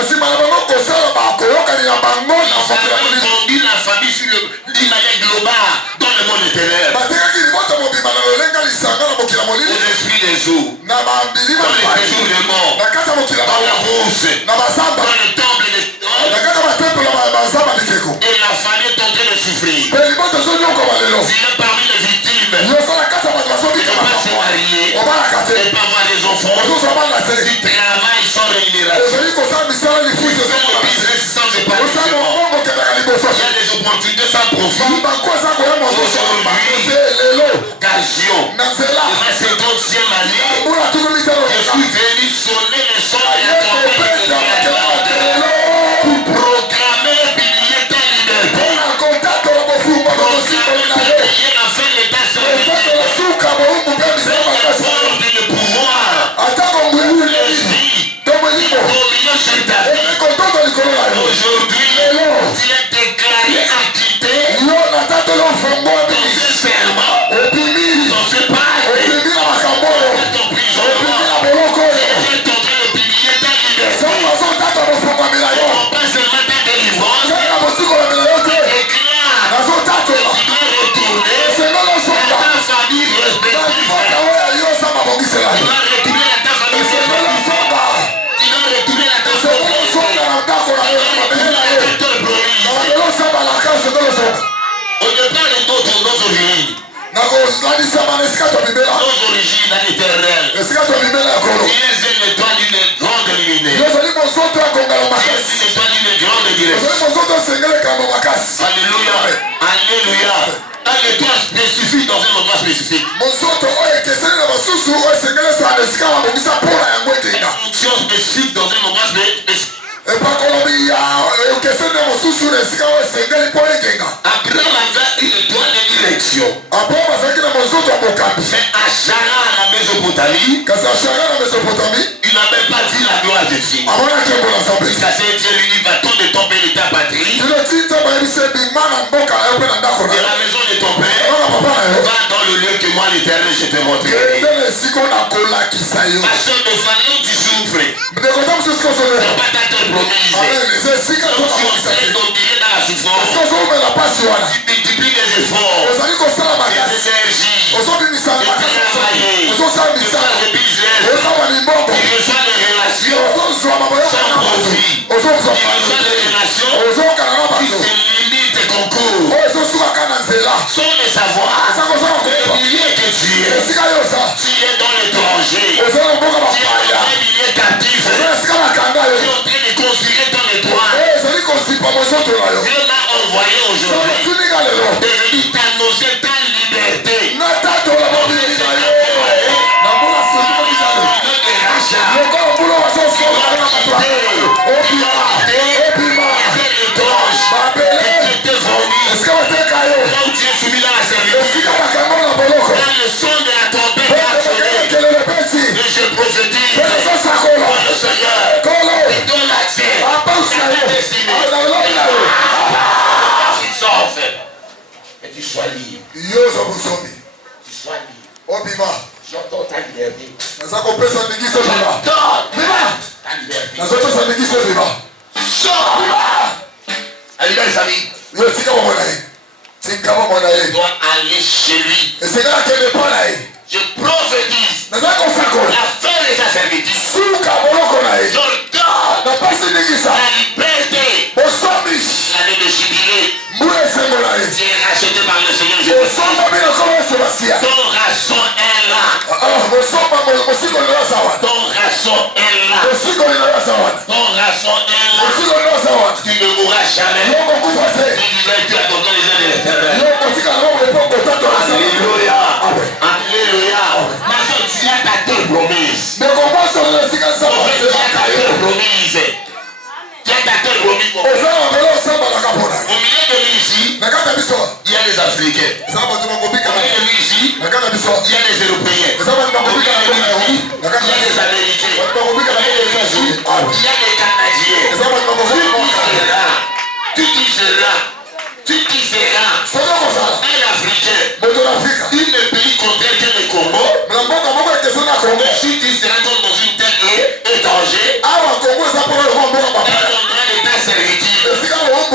conduit la famille sur d'une manière globale dans le monde éternel. Aux esprits des eaux, dans les séjours des morts, dans la bourse, dans le temple des et la famille est en train de souffrir. Il est parmi les victimes. Il ne peut pas se marier, il ne peut pas avoir des enfants. Tu travailles sans rémunération. Tu fais le business sans épanouissement. Il y a des opportunités sans profit. Aujourd'hui, occasion de ma 50e année, je suis venu sonner les sons et la trompette de pour proclamer et publier ta liberté. Publier la fin de ta servitude. C'est le pouvoir. L'esprit dominant sur ta vie. Aujourd'hui, tu es déclaré acquitté dans ce serment, dans ce pacte, dans ton prisonnement. Tu es en train de publier ta liberté. Non pas seulement ta délivrance, déclare que tu dois retourner à ta famille respective. Tu dois retourner à ta famille respective. Tu dois retourner à ta famille. Au départ de notre origine. Nos origines éternelles. Il est une étoile d'une grande lumière. Il est une étoile d'une grande direction. Alléluia. Alléluia. Un étoile spécifique dans un endroit spécifique. Une fonction spécifique dans un endroit spécifique. Abraham avait une étoile de direction. C'est Achara en Mésopotamie. Il n'avait pas dit la gloire de Dieu. Jusqu'à ce que Dieu lui dit, va-t-on de ton père et ta patrie, de la maison de ton père, va dans le lieu que moi l'éternel je te montrerai. Ma soeur de famille, tu souffres. C'est pas ta terre promise. Donc tu es d'empirer dans la souffrance. Tu multiplies des efforts, des énergies, de travailler, de faire des business, tu reçois des relations sans profit, tu reçois des relations qui se limitent tes concours, sans le savoir, le milieu que tu es dans l'étranger, tu es dans un milieu captif, tu es en train de construire ton étoile. Dieu m'a envoyé aujourd'hui de venir t'annoncer ta liberté. Et tu sois libre. Tu sois libre. J'entends ta liberté. J'entends ta liberté. Sors. Allez, les amis. Tu dois aller chez lui. Je prophétise la fin de sa servitude. J'ordonne la liberté. L'année de jubilé. Tu es racheté par le Seigneur Jésus. Ton rançon est là. Ton rançon est là. Ton rançon est là. Tu ne mourras jamais. Tu as donné les ailes de l'éternel. Alléluia. Alléluia. Ma soeur, tu as ta terre promise. Tu as ta terre promise. Tu as ta terre promise. Au milieu de lui ici, il y a les Africains. Au milieu de lui ici, il y a les Européens. Au milieu de lui ici, il y a les Américains. Au milieu de lui ici, il y a les Canadiens. Tu diras un Africain, il ne pays contraire que le Congo. Si tu seras dans une terre étrangère, un endroit de ta servitude, un endroit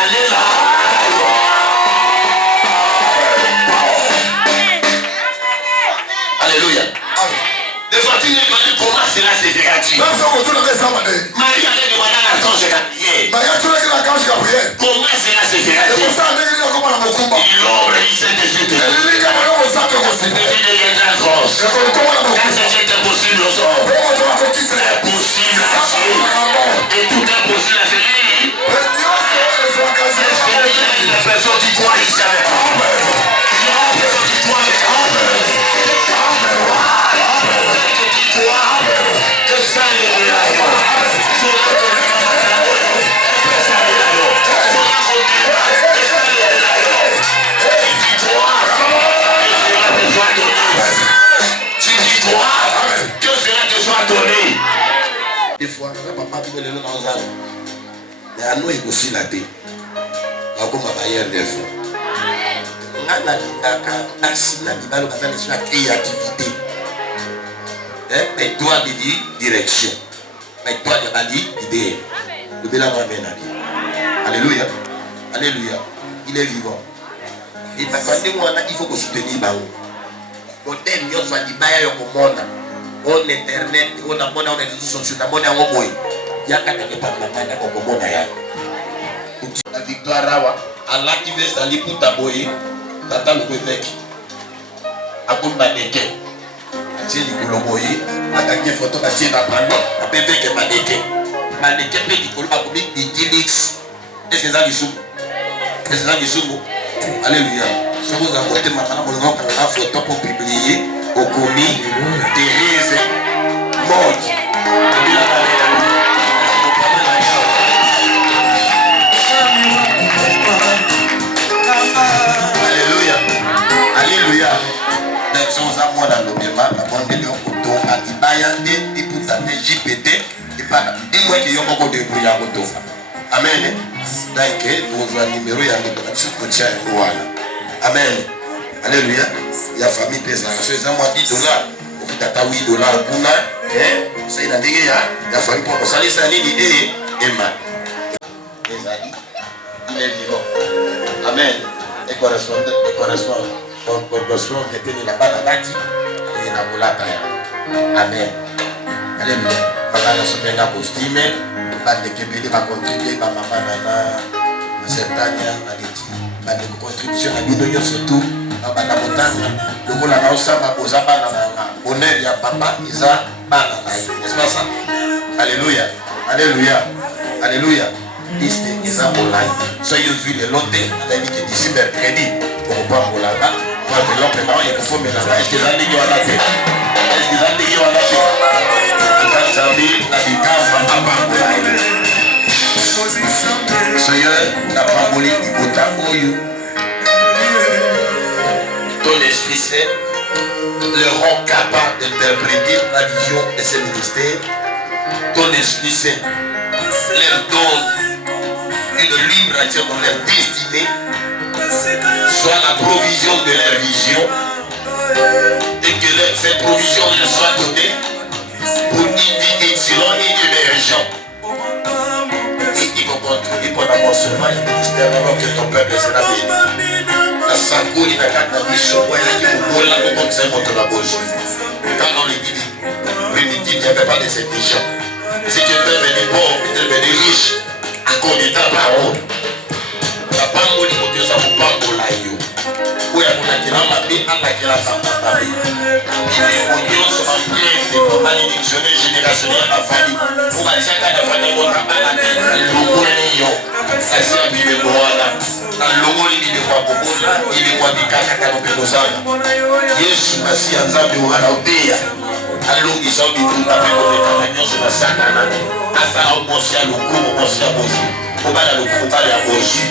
Alléluia. Alléluia. Les voitures ne connaissent comment cela se fait-il. Marie allait demander à l'archange Gabriel. Comment cela se fait-il? L'ombre il s'est décidé. Il deviendra grosse. Quand c'est impossible au sort. Impossible à faire. Et tout est possible à faire. Est-ce qu'il y a une personne qui croit ici avec moi? Il y a une personne qui croit avec moi. Que ça est là. Tu dis quoi? Que cela te soit donné. Des fois, papa dit que le nom dans un. Mais à nous, il aussi la tête. Comme ma bailleur des fois. On a la créativité. Mais toi, il dit direction. Mais toi, il dit idée. Le bel amour amène à lui. Alléluia. Alléluia. Il est vivant. Et il faut qu'on soutenir. On t'aime, on soit dit, on internet, on a mon réseaux sociaux, on a mon boy. Il y a qu'à ne pas de la victoire, Allah qui veut s'allier pour ta boy, t'attends le Québec. À quoi mannequin? Tu es le Colomoye, à ta photo, tu es la prendre, à bébé que mannequin. Mannequin, mais du Colomoye, à combien de Dilix? Est-ce que ça du sous? Est-ce que ça du sous? Alléluia. Si vous avez été maintenant, vous avez une photo pour publier au commis Thérèse Mode. Alléluia. Alléluia. Donc, si vous avez moi dans le débat, la bonne de l'eau, à Ibaya, et pour ta JPT, et pas dis-moi qu'il y a beaucoup de bruit à votre. Amen. Donc, vous avez un numéro, il y a un numéro de Amen. Alléluia. Il y a famille pèse la chose. Moi, $10. Au fait, t'as $8 pour là. Ça, il a dit, il y a famille pour ça. Les années, il est Emma. Les amis. Il est vivant. Amen. Et correspond. Correspond. Et puis, il a pas la bâtie. Et il a volé. Amen. Alléluia. Papa, nous sommes bien costumés. Pas de Québec, va contribuer. Ma maman, na Septania, na Leti. Ba de contribution na bino yo surtout ba na botanga lokola na osamba boza bana na honneur ya papa iza bana na n'est-ce pas ça? Alléluia. Alléluia. Alléluia. Liste iza molai. Soyez vu le loté na dit d'ici mercredi pour pas molanga. Moi je l'en prépare il faut me la. Est-ce que ça dit on a fait? Est-ce que ça dit on a fait? Quand ça dit na bikava papa molai. Seigneur, la parole du Botangoyou, ton esprit saint le rend capable d'interpréter la vision de ce ministère. Ton esprit saint leur donne une libre action dans leur destinée, soit la provision de leur vision, et que cette provision leur soit donnée pour une vie excellente et émergente. Contribuer pour l'avancement du ministère avant que ton peuple sera béni. La sangouli n'a qu'à la mission, il y a qui vous la comme ça, contre la bouche. Quand on lui dit, il n'y avait pas de cette gens. Si tu peux venir pauvre, tu peux venir riche, à cause de ta parole. La parole, il faut que ça vous parle de l'aïe. Oui, on a qui l'a mappé, on a qui l'a mappé. Il faut que soit en train de addictionner générationnel à la famille. Pour que chacun de la famille soit en train de logo lion. La sœur dit le moana. Dans le logo, il dit quoi pour vous là? Il dit quoi du caca quand on peut nous avoir. Yesu Masi Anzambi ou Anaudéa. Alors ils ont dit tout à fait comme les compagnons sur la Satana. Afin au Mosia le coup, au Mosia Bosu. Au bas le coup, au bas la Bosu.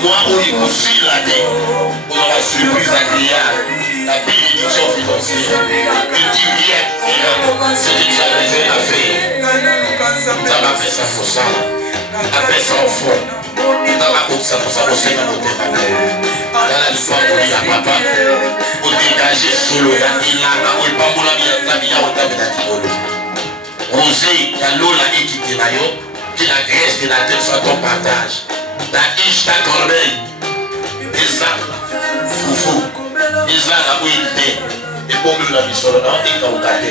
Moi, où il poursuit la tête, on aura la surprise agréable, la bénédiction financière, le divier, c'est déjà réservé à faire. Ça va faire ça pour ça, après ça au fond. Ça va pour ça au Seigneur de notre Père. Dans la histoire pour dire à papa, pour dégager solo, il a où il pas pour la vie, au tabi la tibolo. Osez, il y a l'eau là qui est là, que la graisse de la tête soit ton partage. ta ishta corbeille eza fufu eza na bwite ebombeli na misolo na ekauka te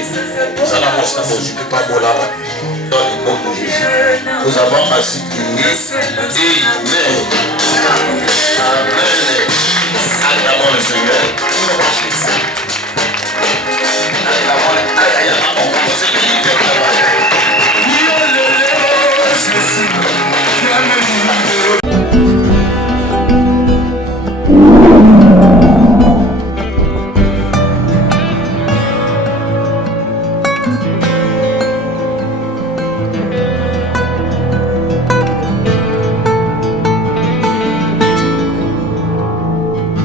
eza na mosi na mosi pepa molama dans le nom de Jésus nous avons assis et